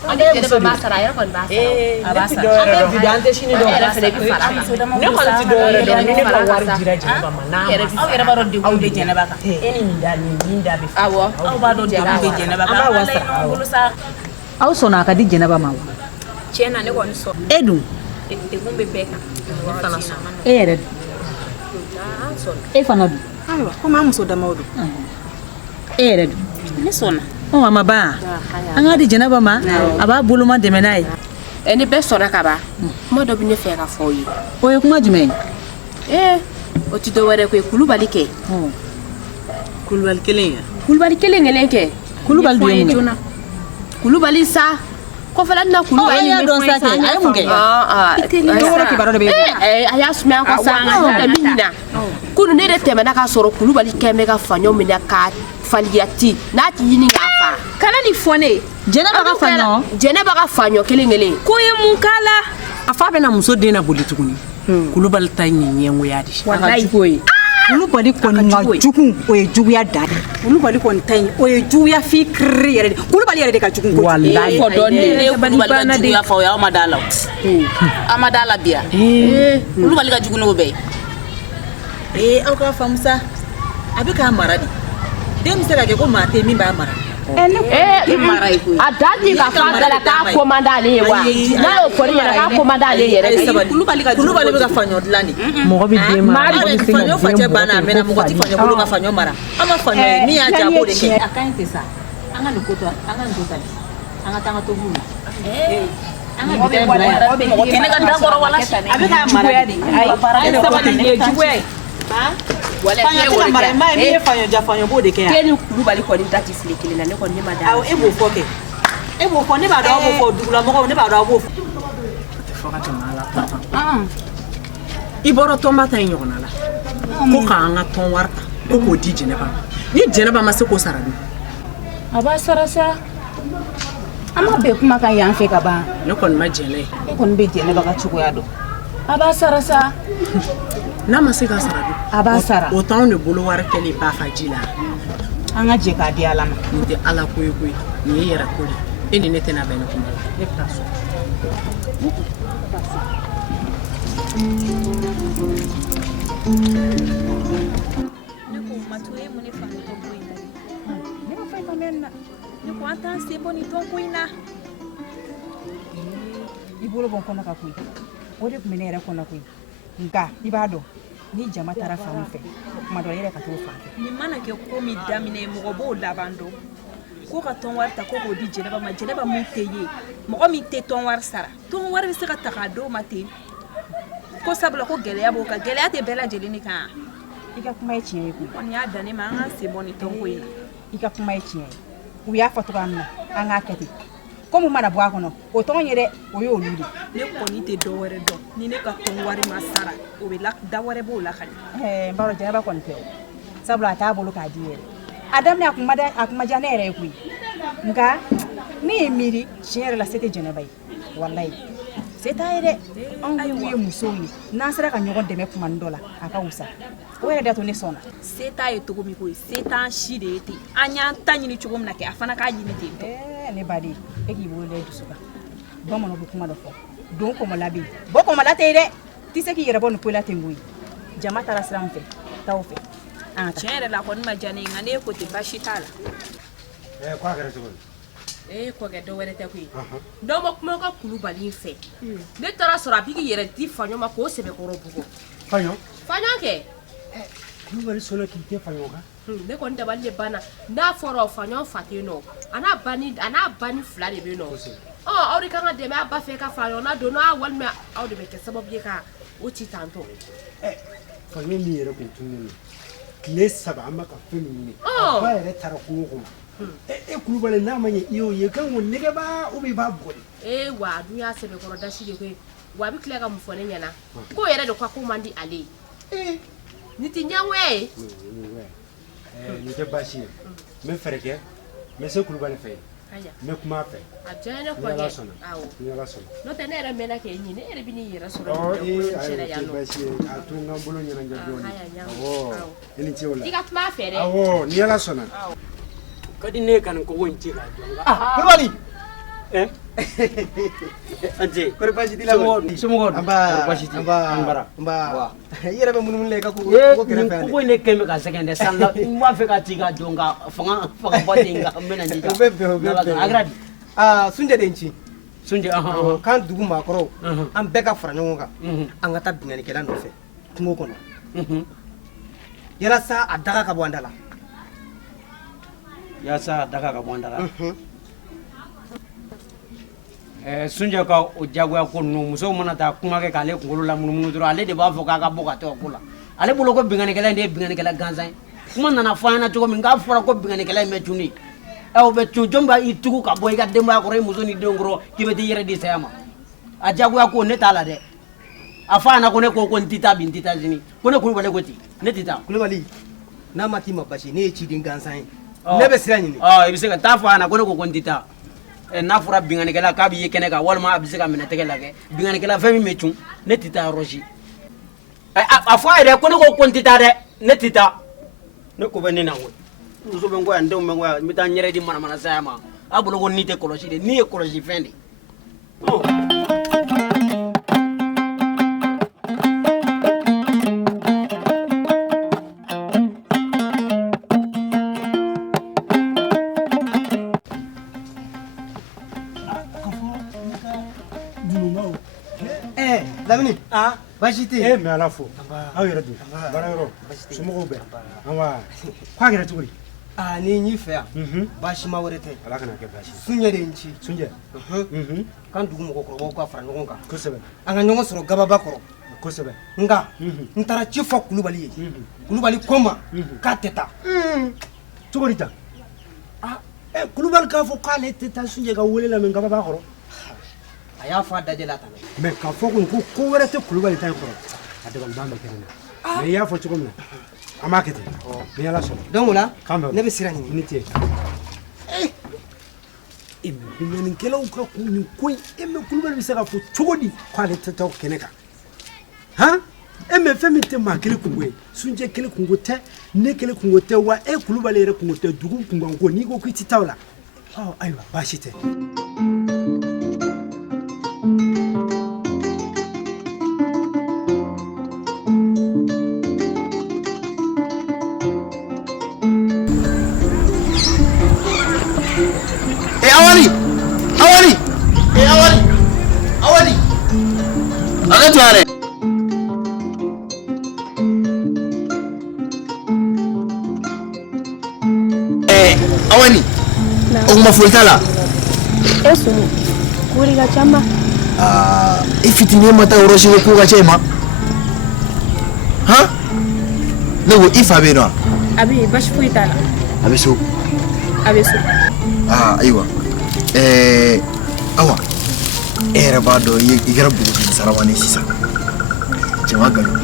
Ni Jɛnɛba m'a sara a yɛrɛ kɔni b'a sara. A b'a sara. An bɛ bi an tɛ sini dɔn. Ne yɛrɛ fana bɛ fara. Ne kɔni tɛ dɔwɛrɛ dɔn ni ne ka wari dira Jɛnɛba ma n'a ma. Aw yɛrɛ b'a dɔn degun bɛ Jɛnɛba kan. E ni nin da nin da bɛ. Awɔ. Aw b'a dɔn degun bɛ Jɛnɛba kan. An b'a wasa. Aw sɔnna a ka di Jɛnɛba ma wa? Tiɲɛ na ne kɔni sɔn. E dun? Degun bɛ bɛɛ kan. E yɛrɛ dun? An sɔnna. E fana dun? Ayiwa komi an muso damaw don. E yɛrɛ dun? Ne sɔnna. A ma ban an ka di Jɛnɛba ma a b'a boloma dɛmɛ n'a ye. Ni bɛɛ sɔnna ka ban kuma dɔ bɛ ne fɛ ka fɔ aw ye. O ye kuma jumɛn ye? O tɛ dɔ wɛrɛ ko ye Kulubali kɛ. Kulubali kelen ye. Kulubali kelen kɛ. Kulubali dun ye mun kɛ? Kulubali sa kɔfɛla na Kulubali ni bɛ fɔ sa a ye mun kɛ? Yɔrɔ kibaru dɔ bɛ yen. A y'a sumaya ko sa an ka tɛmɛ min na kunu ne de tɛmɛna ka sɔrɔ Kulubali kɛn bɛ ka faɲɔ minɛ ka faliyati n'a ti ɲini k'a fa. Kana nin fɔ ne ye. Jɛnɛba ka faɲɔ? Jɛnɛba ka faɲɔ kelen kelen. Ko ye mun k'a la? A fa bɛna muso den na boli tuguni. Kulubali ta in ye ɲɛngoya de. Walayi ko ye. Kulubali kɔni ka jugu o ye juguya da de. Kulubali kɔni ta in o ye juguya fi kiri yɛrɛ de. Kulubali yɛrɛ de ka jugu. Walayi. Fɔ dɔɔni de. Ne Kulubali ka juguya fɔ o ye aw ma da la o. Aw ma da la bi yan. Kulubali ka jugu n'o bɛɛ ye. Aw k'a faamu sa a bɛ k'a mara de. Den bɛ se ka kɛ ko maa tɛ min b'a mara. A da di ka fa da la k'a ko man d'ale ye wa n'a y'o fɔ ne ɲɛna k'a ko man d'ale yɛrɛ de. Kulubali bɛ ka faɲɔ dilan de. Mɔgɔ bɛ den mara. Faɲɔ facɛ banna a mɛnna mɔgɔ tɛ faɲɔ bolo ka faɲɔ mara. An ma faɲɔ ye min y'a diya a b'o de kɛ. A ka ɲi ten sa an ka nin ko to an ka nin to tan an ka taa an ka tobiliw la. An ka bi bila yan. Mɔgɔ tɛ ne ka da kɔrɔ wala. A bɛ k'a mara de. Ayi sabali nin ye juguya ye. Faɲɔ tɛ ka mara n b'a ye min ye faɲɔ ja faɲɔ b'o de kɛ yan. K'e ni Kulubali kɔni ta tɛ fili kelen na ne kɔni ne ma da. Awɔ e b'o fɔ kɛ. E b'o fɔ ne b'a dɔn aw b'o fɔ dugulamɔgɔw ne b'a dɔn aw b'o fɔ. Fɔ ka tɛmɛ ala. I bɔra tɔnba ta in ɲɔgɔnna la ko k'an ka tɔn wari ta ko k'o di Jɛnɛba ma ni Jɛnɛba ma se k'o sara dun. A b'a sara sa an ma bɛn kuma kan yan fɛ ka ban. Ne kɔni ma jɛnɛ ye. E kɔni bɛ Jɛnɛba ka cogoya dɔn. A b'a sara sa. N'a ma se ka sara dun. A b'a sara. O t'anw de bolo wari kɛlen ba faji la. An ka jɛ k'a di Ala ma. Nin tɛ Ala ko ye koyi nin ye yɛrɛ ko de e ni ne tɛna bɛn ne kuma la ne bɛ taa so. Ne ko Matu ye mun ne faamu tɔn ko in na de. Ne ma foyi faamuya nin na. Ne ko an t'an sen bɔ nin tɔn ko in na. I bolo bɔ n kɔnɔ ka koyi o de tun bɛ ne yɛrɛ kɔnɔ koyi nka i b'a dɔn ni jama taara fan min fɛ kuma dɔ i yɛrɛ ka t'o fan fɛ. Nin mana kɛ ko min daminɛ mɔgɔ b'o laban dɔn ko ka tɔn wari ta ko k'o di Jɛnɛba ma Jɛnɛba mun tɛ ye mɔgɔ min tɛ tɔn wari sara tɔn wari bɛ se ka ta k'a d'o ma ten ko sabula ko gɛlɛya b'o kan gɛlɛya tɛ bɛɛ lajɛlen de kan i ka kuma ye tiɲɛ ye koyi kɔni y'a dan ne ma an ka se bɔ nin tɔnko in na i ka kuma ye tiɲɛ ye u y'a fɔ cogoya min na an k'a kɛ ten ko mun mana bɔ a kɔnɔ o tɔgɔ ye dɛ o y'olu de ne kɔni tɛ dɔ wɛrɛ dɔn ni ne ka tɔn wari ma sara o bɛ da wɛrɛ b'o la ka ɲɛ n b'a dɔn Jɛnɛba kɔni tɛ o sabula a t'a bolo k'a di yɛrɛ a daminɛ a kun ma diya ne yɛrɛ ye koyi nka ne ye miiri tiɲɛ yɛrɛ la se tɛ Jɛnɛba ye walayi se t'a ye dɛ anw minnu ye musow ye n'an sera ka ɲɔgɔn dɛmɛ kumanin dɔ la a ka wusa o yɛrɛ de y'a to ne sɔnna se t'a ye cogo min koyi se t'an si de ye ten an y'an ta ɲini cogo min na kɛ a fana k'a ɲini ten ne baden e k'i bolo da i dusu kan bamananw bɛ kuma dɔ fɔ don kɔmɔla bɛ yen bɔ kɔmɔla tɛ yen dɛ tɛ se k'i yɛrɛ bɔ nin ko la ten koyi jama taara sira min fɛ taa o fɛ an ka taa tiɲɛ yɛrɛ la kɔni ma diya ne ye nka ne ko ten baasi t'a la ko a kɛra cogo di kɔkɛ dɔ wɛrɛ tɛ koyi dɔw ma kuma ka kulubali fɛ ne taara sɔrɔ a b'i k'i yɛrɛ di faɲɔ ma k'o sɛbɛkɔrɔ bugɔ faɲɔ kɛ kulubali sɔnna k'i kɛ faɲɔ kan ne kɔni dabali de banna n'a fɔra faɲɔ fa tɛ yen nɔ a n'a ba ni fila de bɛ yen nɔ aw de kan ka dɛmɛ a ba fɛ ka faɲɔ na don n'a walima aw de bɛ kɛ sababu ye ka o ci tantɔ faɲɔ min yɛrɛ kun tunnen don tile 3 an bɛ ka fɛn min ɲini a ba yɛrɛ taara kungo kɔnɔ e kulubali n'a ma ɲɛ i y'o ye kan ko nɛgɛba ou bien i b'a bugɔli wa a dun y'a sɛbɛkɔrɔ dasi de koyi wa a bɛ tila ka mun fɔ ne ɲɛna ko yɛrɛ de ka ko man di ale ye ni tɛ ɲɛngoya ye nin tɛ baasi ye n bɛ fɛɛrɛ kɛ n bɛ se kulubali fɛ n bɛ kuma a fɛ a diya ne kɔni ni Ala sɔnna n'o tɛ ne yɛrɛ mɛnna k'e ɲini ne yɛrɛ bɛ n'i yɛrɛ sɔrɔ baasi ye a to n ka bolo ɲɛnajɛ dɔɔnin i ni ce o la i ka kuma a fɛ dɛ ni Ala sɔnna ka di ne ka nin kogo in ci k'a jɔ kulubali ante kɔri baasi t'i la somɔgɔw nba i yɛrɛ bɛ munumunu la i ka kogo nin kogo in ne kɛn bɛ ka sɛgɛn dɛ san n b'a fɛ ka ci ka jɔ nka fanga ba tɛ n bɛ na jija o bɛ bɛn a kɛra di Sunjɛ de n ci Sunjɛ k'an dugu maakɔrɔw an bɛɛ ka fara ɲɔgɔn kan an ka taa bingannikɛla nɔfɛ kungo kɔnɔ yalasa a daga ka bɔ an da la yasa a daga ka bɔ an da la Sunjɛ ka o jagoya ko ninnu musow mana taa kuma kɛ k'ale kunkolo la munumunu dɔrɔn ale de b'a fɔ k'a ka bɔ ka taa o ko la ale bolo ko bingannikɛla in de ye bingannikɛla gansan ye kuma nana fɔ an ɲɛna cogo min k'a fɔra ko bingannikɛla in bɛ cun de o bɛ cun jɔn b'a i tugu ka bɔ i ka denbaya kɔrɔ i muso ni denw kɔrɔ k'i bɛ t'i yɛrɛ di saya ma a jagoya ko ne t'a la dɛ a fɔ a ɲɛna ko ne ko n tɛ taa bi n tɛ taa sini ko ne kulubali ko ten ne tɛ taa kulubali n'a ma k'i ma basi ne ye ciden gansan ye ne bɛ sira ɲini i bɛ se ka taa fɔ a ɲɛna ko ne ko n tɛ taa n'a fɔra bingannikɛla k'a b'i ye kɛnɛ kan walima a bɛ se ka minɛ tɛgɛ lajɛ bingannikɛla fɛn min bɛ cun ne tɛ taa yɔrɔ si a fɔ a yɛrɛ ko ne ko n tɛ taa dɛ ne tɛ taa ne ko bɛ ne na koyi muso bɛ n kɔ yan n denw bɛ n kɔ yan n bɛ taa n yɛrɛ di manamana saya ma a bolo ko ni tɛ kɔlɔsi de ni ye kɔlɔsi fɛn de Lamini baasi tɛ yen n bɛ Ala fo aw yɛrɛ dun baarayɔrɔ somɔgɔw bɛ k'a kɛra cogo di ni n y'i fɛ yan baasi ma wɛrɛ tɛ Ala kana kɛ baasi Sunjɛ de n ci Sunjɛ k'an dugu mɔgɔkɔrɔbaw ka fara ɲɔgɔn kan kosɛbɛ an ka ɲɔgɔn sɔrɔ gababa kɔrɔ kosɛbɛ nka n taara ci fɔ kulubali ye kulubali ko n ma k'a tɛ taa cogo di tan kulubali k'a fɔ k'ale tɛ taa Sunjɛ ka wele lamɛn gababa kɔrɔ a y'a fɔ a dajɛ la tan mɛ k'a fɔ ko wɛrɛ tɛ kulubali ta in kɔrɔ a dabaliban bɛ kɛnɛ na mɛ i y'a fɔ cogo min na an b'a kɛ ten ni Ala sɔnna donc o la ne bɛ sira ɲini ni tɛ bingannikɛlaw ka kun nin ko in e mɛ kulubali bɛ se ka fɔ cogo di k'ale tɛ taa kɛnɛ kan e mɛ fɛn min tɛ maa kelen kungo ye Sunjɛ kelen kungo tɛ ne kelen kungo tɛ wa e kulubali yɛrɛ kungo tɛ dugu kungo ko n'i ko k'i tɛ taa o la ayiwa baasi tɛ awali aga tuare awani o ma fultala eso kuri ga chamba ifitini mata oroshi ko ga chema Ne ko i fa bɛ yen nɔ a bɛ yen basi foyi t'a la a bɛ so a bɛ so ayiwa awa e yɛrɛ b'a dɔn i kɛra bugutigi saramani sisan cɛma nkalon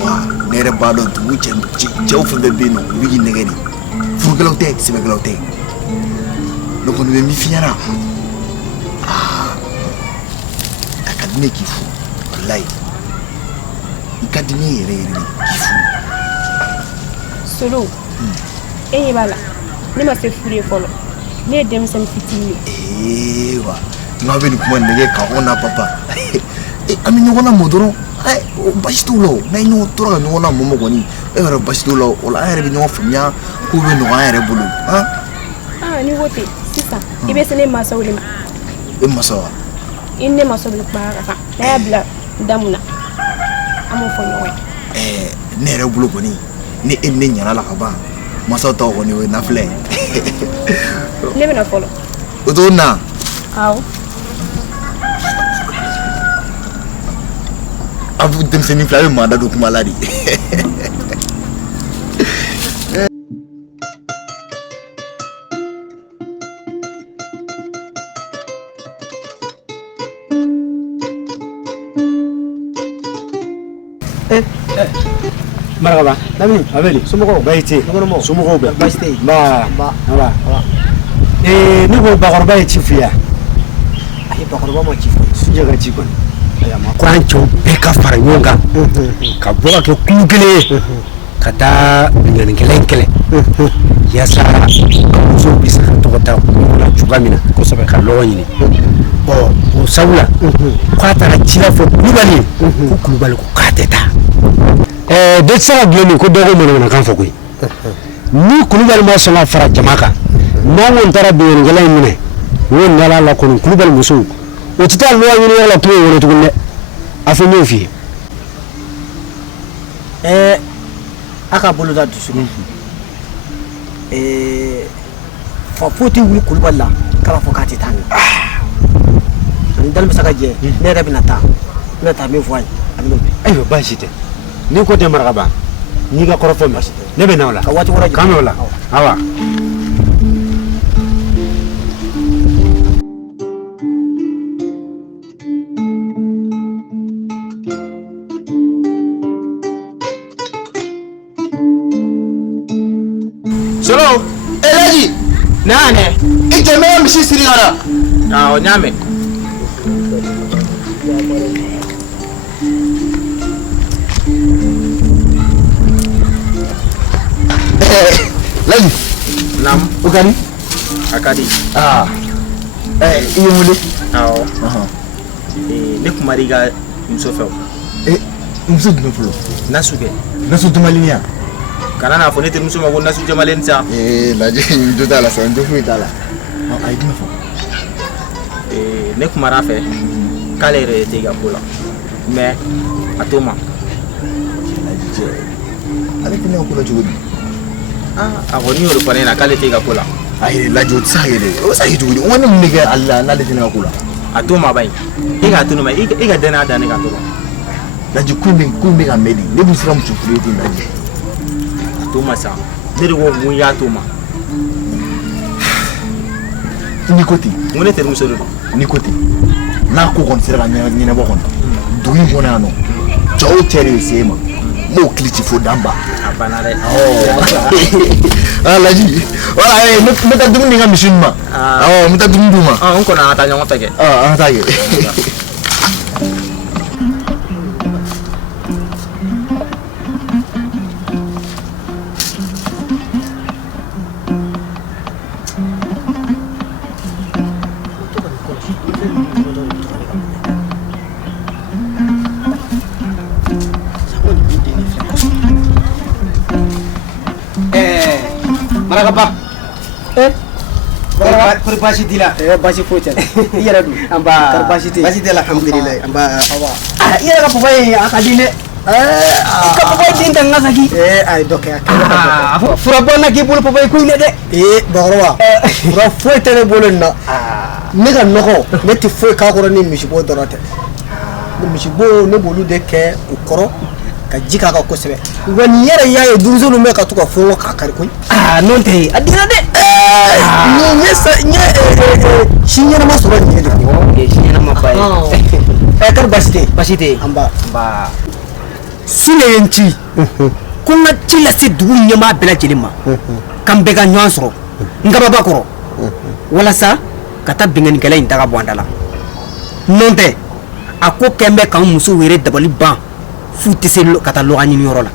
wa ne yɛrɛ b'a dɔn dugu cɛw fɛn fɛn bɛ yen nɔ u bɛ k'i nɛgɛ de furukɛlaw tɛ sɛbɛkɛlaw tɛ ne kɔni bɛ min f'i ɲɛna a ka di ne k'i furu walayi i ka di ne yɛrɛ yɛrɛ de k'i furu Solo e ɲɛ b'a la ne ma se furu ye fɔlɔ ne ye denmisɛnnin fitinin ye wa n'aw bɛ nin kuma nɛgɛ k'anw na papa an bɛ ɲɔgɔn lamɔ dɔrɔn basi t'o la n'a ye ɲɔgɔn tora ka ɲɔgɔn lamɔ kɔni e yɛrɛ basi t'o la o la an yɛrɛ bɛ ɲɔgɔn faamuya k'o bɛ nɔgɔya an yɛrɛ bolo ni ko ten sisan i bɛ se ne mansaw de ma e mansa wa i ni ne mansaw bɛ kuma ka kan n'a y'a bila da mun na an b'o fɔ ɲɔgɔn ye ne yɛrɛ bolo kɔni ni e ni ne ɲana la ka ban mansaw taw kɔni o ye nafila ye ne bɛna fɔlɔ o t'o na awɔ a b'u denmisɛnnin fila a bɛ maa da don kuma la de Marhaba. Nami, Abeli. Somogɔw. Baasi tɛ yen. Dɔgɔnɔmɔw. Somogɔw bɛɛ. Baasi tɛ yen. Nba. Ne ko bakɔrɔba ye ci f'i ye. Ayi, bakɔrɔba ma ci fɔ ye. Sunjɛ ka ci kɔni. Ko an cɛw bɛɛ ka fara ɲɔgɔn kan. Ka bɔ ka kɛ kulu kelen ye. Ka taa ɲɔnikɛla in kɛlɛ. Yaasa an musow bɛ se ka tɔgɔ ta ɲɔgɔn na cogoya min na. Kosɛbɛ. Ka lɔgɔ ɲini. O sabula k'a taara ci la fɔ Kulubali ye. Ko Kulubali ko k'a tɛ taa. Bɛɛ tɛ se ka bila nin ko dɔgɔ manamanakan fɔ koyi ni Kulubali ma sɔn ka fara jama kan n'an kɔni taara bingannikɛla in minɛ o ye nala la kɔni Kulubali musow o tɛ taa loi ɲini yɔrɔ la kuma in kɔnɔ tuguni dɛ a fɔ n y'o f'i ye a ka bolo da dusukun fa foyi tɛ wuli Kulubali la k'a b'a fɔ k'a tɛ taa nin ani dali bɛ se ka jɛ ne yɛrɛ bɛna taa n bɛna taa min fɔ a ye a bɛ n'o kɛ ayiwa baasi tɛ ni ko tɛ Marhaba n'i ka kɔrɔ fɔ baasi tɛ ne bɛ na o la ka waati wɛrɛ kan mɛn o la awa Solo Elaji nane i tɛ mɛn misi siri ka na awɔ n y'a mɛn Laji Nam o ka di a ka di i ye wele awɔ ne kumara i ka muso fɛ o muso jumɛn fɔlɔ Nasu kɛ Nasu Jamalen ya kana n'a fɔ ne terimuso ma ko Nasu Jamalen sa Laji n jo t'a la sa n jo foyi t'a la a ye jumɛn fɔ ne kumara a fɛ k'ale yɛrɛ tɛ i ka ko la mais a t'o ma ale tɛ ne ka ko la cogo di a kɔni y'o de fɔ ne ɲɛna k'ale tɛ i ka ko la ayi Laji o tɛ se ka kɛ dɛ o bɛ se ka kɛ cogo di n ko ne mun de kɛ ale la n'ale tɛ ne ka ko la a t'o ma ba in e k'a to ne ma i ka danaya da ne kan dɔrɔn Laji ko in bɛ ka mɛn de ne dun sera muso furu ye ten Laji a t'o ma sa ne de ko n y'a t'o ma ni ko ten n ko ne terimuso de don ni ko ten n'a ko kɔni sera ka ɲɛnabɔ kɔni dugu in kɔnɔ yan nɔ cɛ o cɛ de bɛ se e ma n b'o kili ci fo dan ba a banna dɛ Laji wala n bɛ taa dumuni di n ka misi ninnu ma n bɛ taa dumuni d'u ma n kɔni an ka taa ɲɔgɔn fɛ kɛ an ka taa kɛ Marhaba kɔri baasi t'i la baasi foyi tɛ i yɛrɛ dun kɔri baasi tɛ baasi tɛ la alhamdulilayi i yɛrɛ ka papa ye a ka di dɛ ka papa den tɛ n ka saki a ye dɔ kɛ a kɛ fura bɔ na k'i bolo papa ye ko in dɛ bakɔrɔba fura foyi tɛ ne bolo nin na ne ka nɔgɔ ne tɛ foyi k'a kɔrɔ ni misibo dɔrɔn tɛ misibo ne b'olu de kɛ u kɔrɔ ka ji k'a kan kosɛbɛ wa nin yɛrɛ y'a ye denmisɛnninw bɛ ka to ka fɔnɔ k'a kari koyi n'o tɛ a dira dɛ n ye si ɲɛnama sɔrɔ nin ye de si ɲɛnama ba ye kari basi tɛ yen an ba Sule ye n ci ko n ka ci lase dugu ɲɛmaa bɛɛ lajɛlen ma k'an bɛɛ ka ɲɔgɔn sɔrɔ n kababa kɔrɔ walasa ka taa binkannikɛla in daga bɔ an da la n'o tɛ a ko kɛn bɛ k'an musow yɛrɛ dabali ban f'u tɛ se ka taa lɔgɔ ɲini yɔrɔ la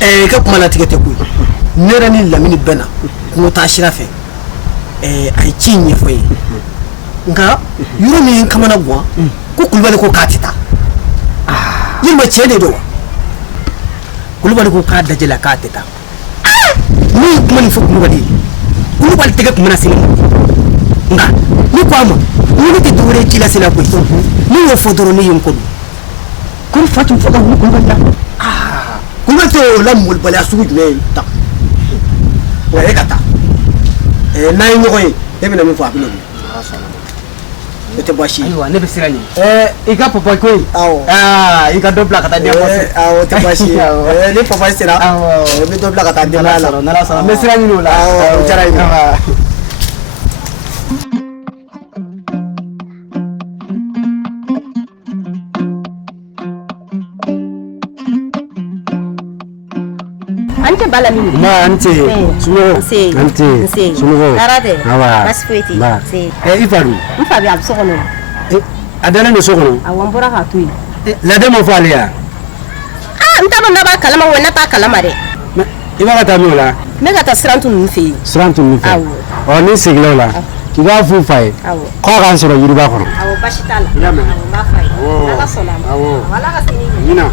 i ka kuma latigɛ tɛ koyi ne yɛrɛ ni Lamini bɛ na kungo taa sira fɛ a ye ci in ɲɛfɔ ye nka yɔrɔ min ye n kamana gan ko Kulubali ko k'a tɛ taa yalima tiɲɛ de don wa Kulubali ko k'a dajɛ la k'a tɛ taa ne ye kuma nin fɔ Kulubali ye Kulubali tɛgɛ tun bɛna se ne ma nka ne ko a ma ne tɛ dɔwɛrɛ ye ci lase la koyi ne y'o fɔ dɔrɔn ne ye n kɔ don ko fa tun fɔ ka wuli Kulubali la Kulubali tɛ o la molibaliya sugu jumɛn ye ta wa e ka taa n'an ye ɲɔgɔn ye e bɛna min fɔ a bɛ na o tɛ baasi ye ayiwa ne bɛ siran ɲɛ i ka papa koyi awɔ i ka dɔ bila ka taa denbaya fɛ awɔ o tɛ baasi ye ni papa sera awɔ i bɛ dɔ bila ka taa denbaya la n'Ala sɔnna n bɛ siran ɲini o la awɔ o diyara n ye Ante bala mini. Ma ante. Sumo. Ante. Sumo. Arade. Awa. Basfeti. Si. Ifadu. Ifabi absokono. Adana no sokono. Awambura ka tuyi. La demo falia. Ntaba ndaba kalama wena ta kalama de. Iba ka tami wala. Me ka ta sirantu nfi. Sirantu nfi. Awo ni siglo la. Ki ba fu fay. Awo. Ko kan soro yiriba kono. Awo bashitala. Awo ba fay. Ala salam. Awo. Wala ka sini. Mina.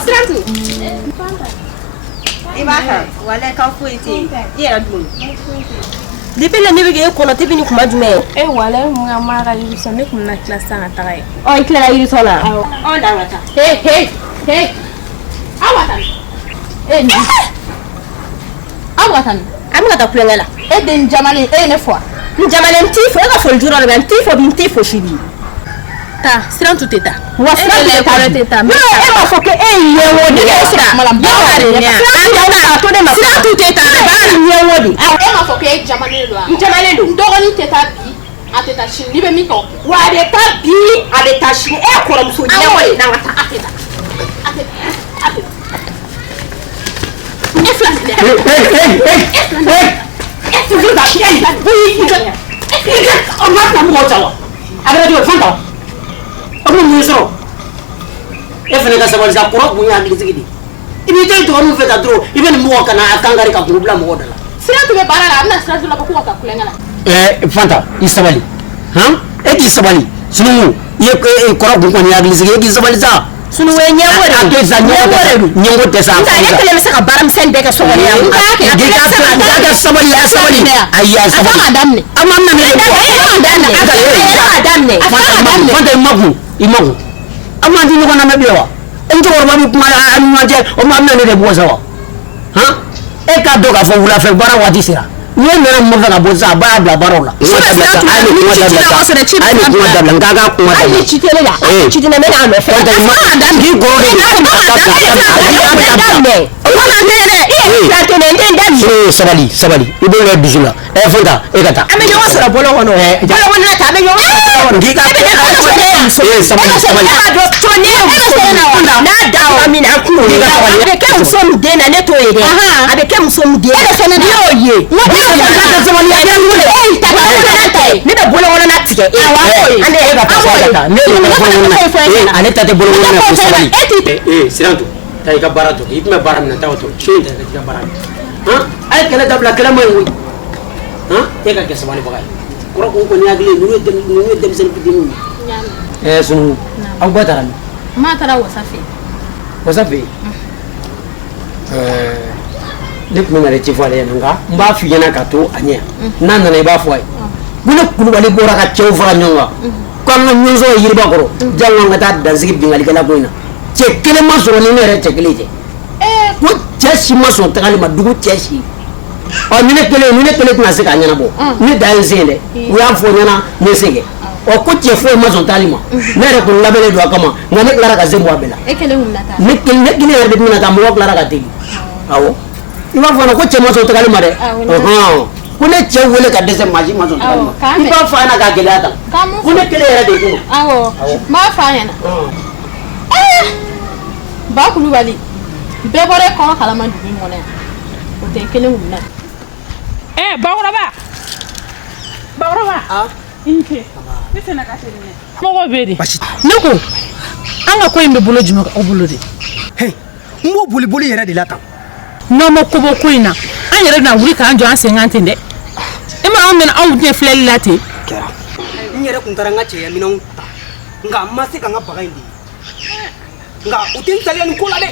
Sirantu. Ibaka, wala ka fuiti. Yera dun. Depuis ne bɛ kono te bini kuma jumɛn wala mun ka mara yi so ne kun na classe an ka taga ye i kila yi so la da wata hey awatan ni awatan am ka ta kulenga la den jamale ne fo ni jamale ntifo e ka fo juro le ntifo shibi ta Sirantu teta wa Sirantu teta no e ma fo ke yewo de sira malam ba Sirantu teta ba yewo de e ma fo ke jamale lo ndogoni teta bi ateta shin ni be mi ko wa de ta bi a de ta shin e ko ram so yewo de na wata ateta e flan de tu veux pas chier oui on va pas me rejoindre avec le fond abu ni soro e fene ka sabali sa kuro bunya hakili sigidi ibi tay to mu feta dro ibe mo kana akangari ka kubla mo dala Sirantu be barala amna Sirantu la ko ka kulengala fanta isabali e ki sabali sunu ye kuro bu ko ni hakili sigidi ki sabali sa sunu we nyangore ato za nyangore te sa ta ne kele mesa ka baram sen be ka so ne ga sabali ayya sabali amamna ne fanta imagu amma ndi ko na mebewa en to worba bi kuma anu waje o ma amna ne de boza wa e ka do ka fo wula fe bara wati sira ni mera mo fa ka boza ba bla barola ngaga kuma ai chitele la chitele me na me fe ndi go sabali ibo le bizula e fanta e kata ame yo sura bolo wono na ta ame yo ngika na da amina ku abe ke muso mu de na ne to ere abe ke muso mu de yo ye wo bi so ka ta sabali ya ngule ta na ta ne da bolo wono na tike ane e ga ta ne ane ta te bolo wono na sabali Sirantu ta ka barato ibme baram na taw to shin ta ka baram ay kala dabla kala moy wi te ka ke sabali bagay kuro ko ni agle nu dem sen pidinu sunu aw bataram ma tara wasafi ne kun na ci fo ale nga mba fi yana ka to anya nan na ba fo ai bune kulubali bora ka cew fara nyonga ko nga nyonzo yirba koro jango nga ta danzigi bingali kala koina ce kele ma soro ne re ce kele je ko cesi ma so tagali ma dugu cesi o ni ne kele tna se ka nyana bo ni da nzende u ya fo nyana ne sege o ko ce fo ma so talima ne re ko labele do kama nga ne klara ka zembo abela e kele umnata ne kele re de mina ta mo klara ka tegi awo iba fana ko cɛ ma sɔn tagali ma dɛ ko ne cɛ wele ka dɛsɛ maji ma sɔn tagali ma i b'a fɔ a ɲɛna k'a gɛlɛya tan ko ne kelen yɛrɛ de kun awɔ n b'a fɔ a ɲɛna ba kulubali bɛɛ bɔra e kɔnɔ kalama dugu in kɔnɔ yan o tɛ kelen kun na bakɔrɔba i ni ce ne tɛna ka teli dɛ mɔgɔw bɛ di ne ko an ka ko in bɛ bolo jumɛn aw bolo de n b'o boli yɛrɛ de la tan n'aw ma ko bɔ ko in na an yɛrɛ bɛna wuli k'an jɔ an sen kan ten dɛ e ma anw mɛn anw ɲɛ filɛli la ten kɛra n yɛrɛ kun taara n ka cɛya minɛnw ta nka n ma se ka n ka baga in di nka u tɛ n saliya nin ko la dɛ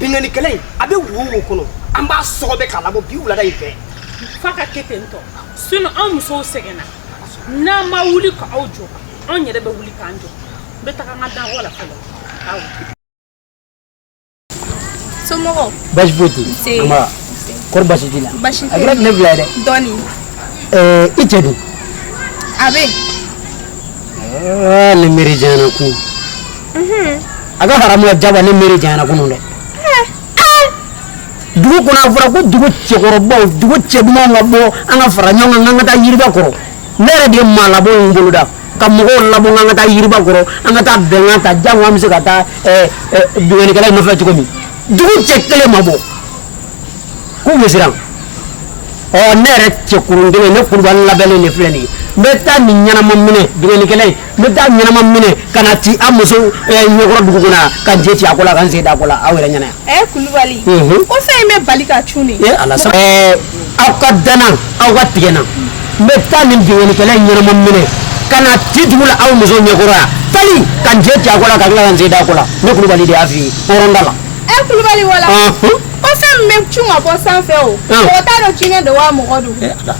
binganni kɛlɛ in a bɛ wo kɔnɔ an b'a sɔgɔ bɛ k'a labɔ bi wulada in fɛ f'a ka kɛ ten tɔ sinon anw musow sɛgɛnna n'an ma wuli k'aw jɔ anw yɛrɛ bɛ wuli k'an jɔ n bɛ taga n ka danyɔrɔ la fɔlɔ awɔ somɔgɔw basi foyi tɛ an b'a kɔrɔ basi t'i la a kɛra tile fila ye dɛ dɔɔni i cɛ dun a bɛ ne miiri janyana kun a ka haramuya jaba ne miiri janyana kunun dɛ dugu kɔnɔ a fɔra ko dugu cɛkɔrɔbaw dugu cɛ dumanw ka bɔ an ka fara ɲɔgɔn kan an ka taa yiriba kɔrɔ ne yɛrɛ de ye maa labɔ in boloda ka mɔgɔw labɔ an ka taa yiriba kɔrɔ an ka taa bɛnkan ta jango an bɛ se ka taa bingannikɛla in nɔfɛ cogo min dugu cɛ kelen ma bɔ k'u bɛ siran ne yɛrɛ cɛ kurun kelen ne kulubali labɛnnen de filɛ nin ye n bɛ taa nin ɲɛnama minɛ bingannikɛla in n bɛ taa ɲɛnama minɛ ka na ci an muso ɲɛkɔrɔ dugu kɔnɔ ka n cɛ ci a ko la ka n sen da a ko la aw yɛrɛ ɲɛna yan. kulubali ko fɛn in bɛ bali ka cun de. ala sa aw ka danna aw ka tigɛ na n bɛ taa nin bingannikɛla in ɲɛnama minɛ ka na ci dugu la aw muso ɲɛkɔrɔ yan tali ka n cɛ ci a ko la ka tila ka n sen da a ko la ne kulubali de y'a f'i ye hɔrɔnda la. kulubali wala ko fɛn min bɛ cun ka bɔ sanfɛ o mɔgɔ t'a dɔn jinɛ don wa mɔgɔ don.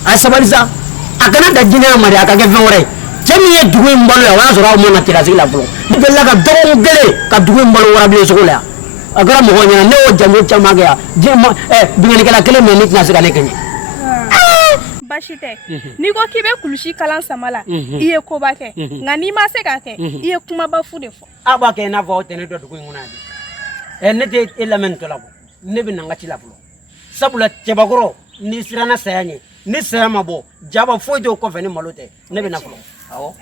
a sabali sa a kana da jinɛya ma de a ka kɛ fɛn wɛrɛ ye cɛ min ye dugu in balo yan o y'a sɔrɔ aw ma na terasi la fɔlɔ ne delila ka dɔgɔkun kelen ka dugu in balo warabilen sugu la yan a kɛra mɔgɔw ɲɛna ne y'o janjo caman kɛ yan bingannikɛla kelen min ne tɛna se ka ne kɛɲɛ. basi tɛ n'i ko k'i bɛ kulusi kalan sama la i ye koba kɛ nka n'i ma se k'a kɛ i ye kumaba fu de fɔ. a b'a kɛ i n'a fɔ aw tɛ ne dɔn dugu in kɔnɔ yan de ne tɛ e lamɛn nin tɔ la ko ne bɛ na n ka ci la fɔlɔ sabula cɛbakɔrɔ n'i siranna saya ɲɛ ni saya ma bɔ jaba foyi t'o kɔfɛ ni malo tɛ ne bɛ na fɔlɔ awɔ.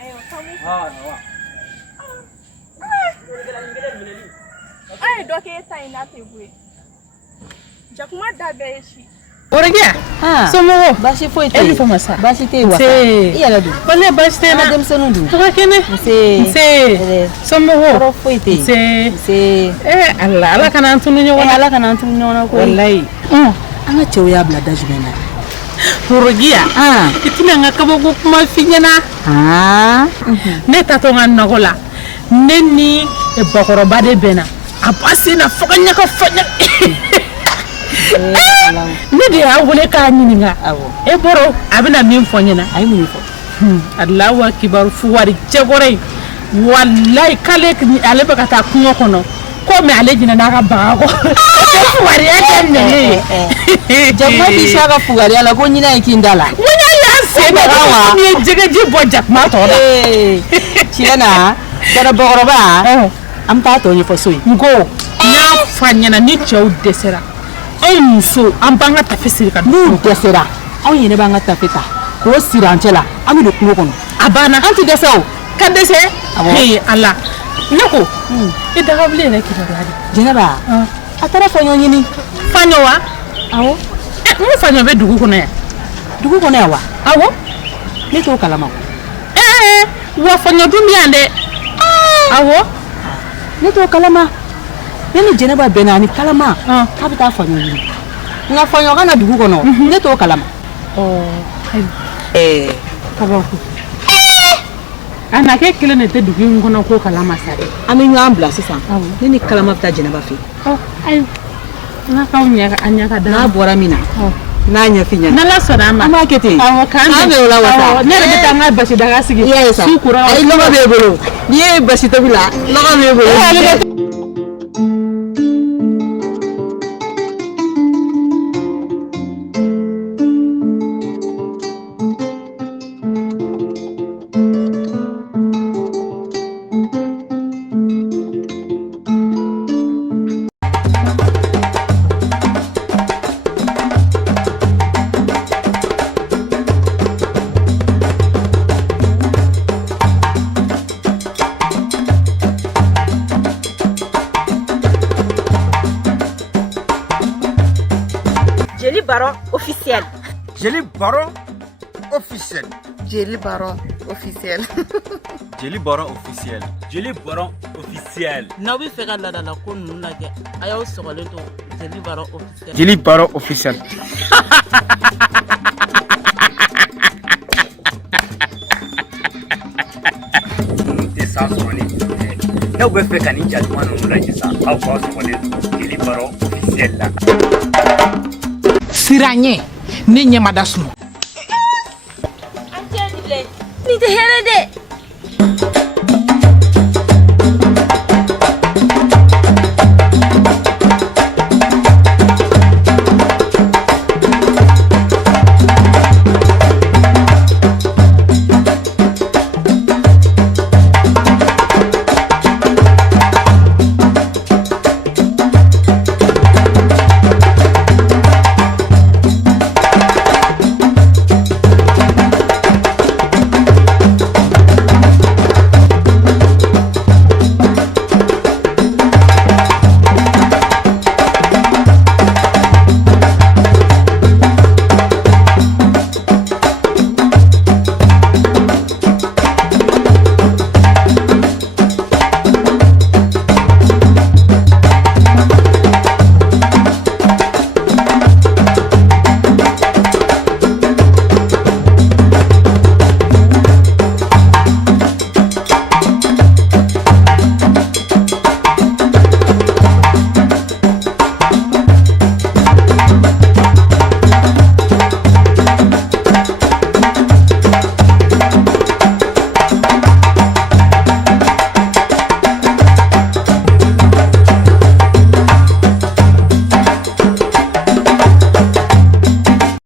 a ye dɔ kɛ e ta in n'a tɛ bɔ ye jakuma da bɛɛ ye si. Origia, somɔgɔw baasi foyi tɛ yen, e bɛ fama sa, baasi tɛ yen wa, i yɛrɛ dun, ko ne baasi tɛ n na, an ka denmisɛnninw dun, tɔgɔ kɛnɛ, nse, somɔgɔw, kɔrɔ foyi tɛ yen, nse, ala kana an tunu ɲɔgɔn na, ala kana an tunu ɲɔgɔn na koyi, walayi, an ka cɛw y'a bila da jumɛn na, Origia, i tɛna n ka kabako kuma f'i ɲɛna, ne tatɔ n ka nɔgɔ la, ne ni bakɔrɔba de bɛnna, a ba sen na fo ka ɲaga fɔ ne de y'a wele k'a ɲininka e bɔra a bɛna min fɔ ɲɛna a ye mun fɔ Alahu akibaru fuwari cɛkɔrɔ in walayi k'ale ale bɛ ka taa kungo kɔnɔ komi ale jɛnna n'a ka baga kɔ fuwariya kɛ nɛgɛ ye jakuma t'i se a ka fugariya la ko ɲinɛ ye k'i da la ɲinɛ y'a sen da ko ni ye jɛgɛji bɔ jakuma tɔ la tiɲɛ na kɛra bakɔrɔba an bɛ taa tɔ ɲɛfɔ so yen n ko n y'a fɔ a ɲɛna ni cɛw dɛsɛra anw muso an b'an ka tafe siri ka n'u dɛsɛra anw yɛrɛ b'an ka tafe ta k'o siri an cɛ la an bɛ don kungo kɔnɔ a banna an tɛ dɛsɛ o ka dɛsɛ ala ne ko i dagabilen yɛrɛ kibaruya de Jɛnɛba a taara faɲɔ ɲini faɲɔ wa awɔ n faɲɔ bɛ dugu kɔnɔ yan wa awɔ ne t'o kalama wa faɲɔ dun bɛ yan dɛ awɔ ne t'o kalama ne ni Jɛnɛba bɛnna ani kalama k'a bɛ taa faɲɔ ɲini nka faɲɔ ka na dugu kɔnɔ ne t'o kalama kabako a na kɛ kelen de tɛ dugu in kɔnɔ ko kalama sa dɛ an bɛ ɲɔgɔn bila sisan ne ni kalama bɛ taa Jɛnɛba fɛ N'akaw ɲɛ an ɲɛ ka da. N'a bɔra min na. N'a ɲɛ fi ɲɛna. N'ala sɔnna a ma. An b'a kɛ ten. Awɔ k'an bɛ o la wa. Ne yɛrɛ bɛ taa n ka basi daga sigi. I y'a ye sa. Su kora. Ayi lɔgɔ b'e bolo. N'i ye basi tobi la lɔgɔ b'e bolo. Jeli Baron officiel. Jeli Baron officiel. Jeli Baron officiel. Jeli Baron officiel. Jeli Baron officiel. N'aw bɛ fɛ ka ladala ko ninnu lajɛ a y'aw sɔgɔlen to Jeli Baron officiel. Jeli Baron officiel. N'aw bɛ fɛ ka nin jatuma ninnu lajɛ sa aw k'aw sɔgɔlen to Jeli Baron officiel la. Siranye ne ɲɛmada sunɔ. Nin tɛ hɛrɛ dɛ.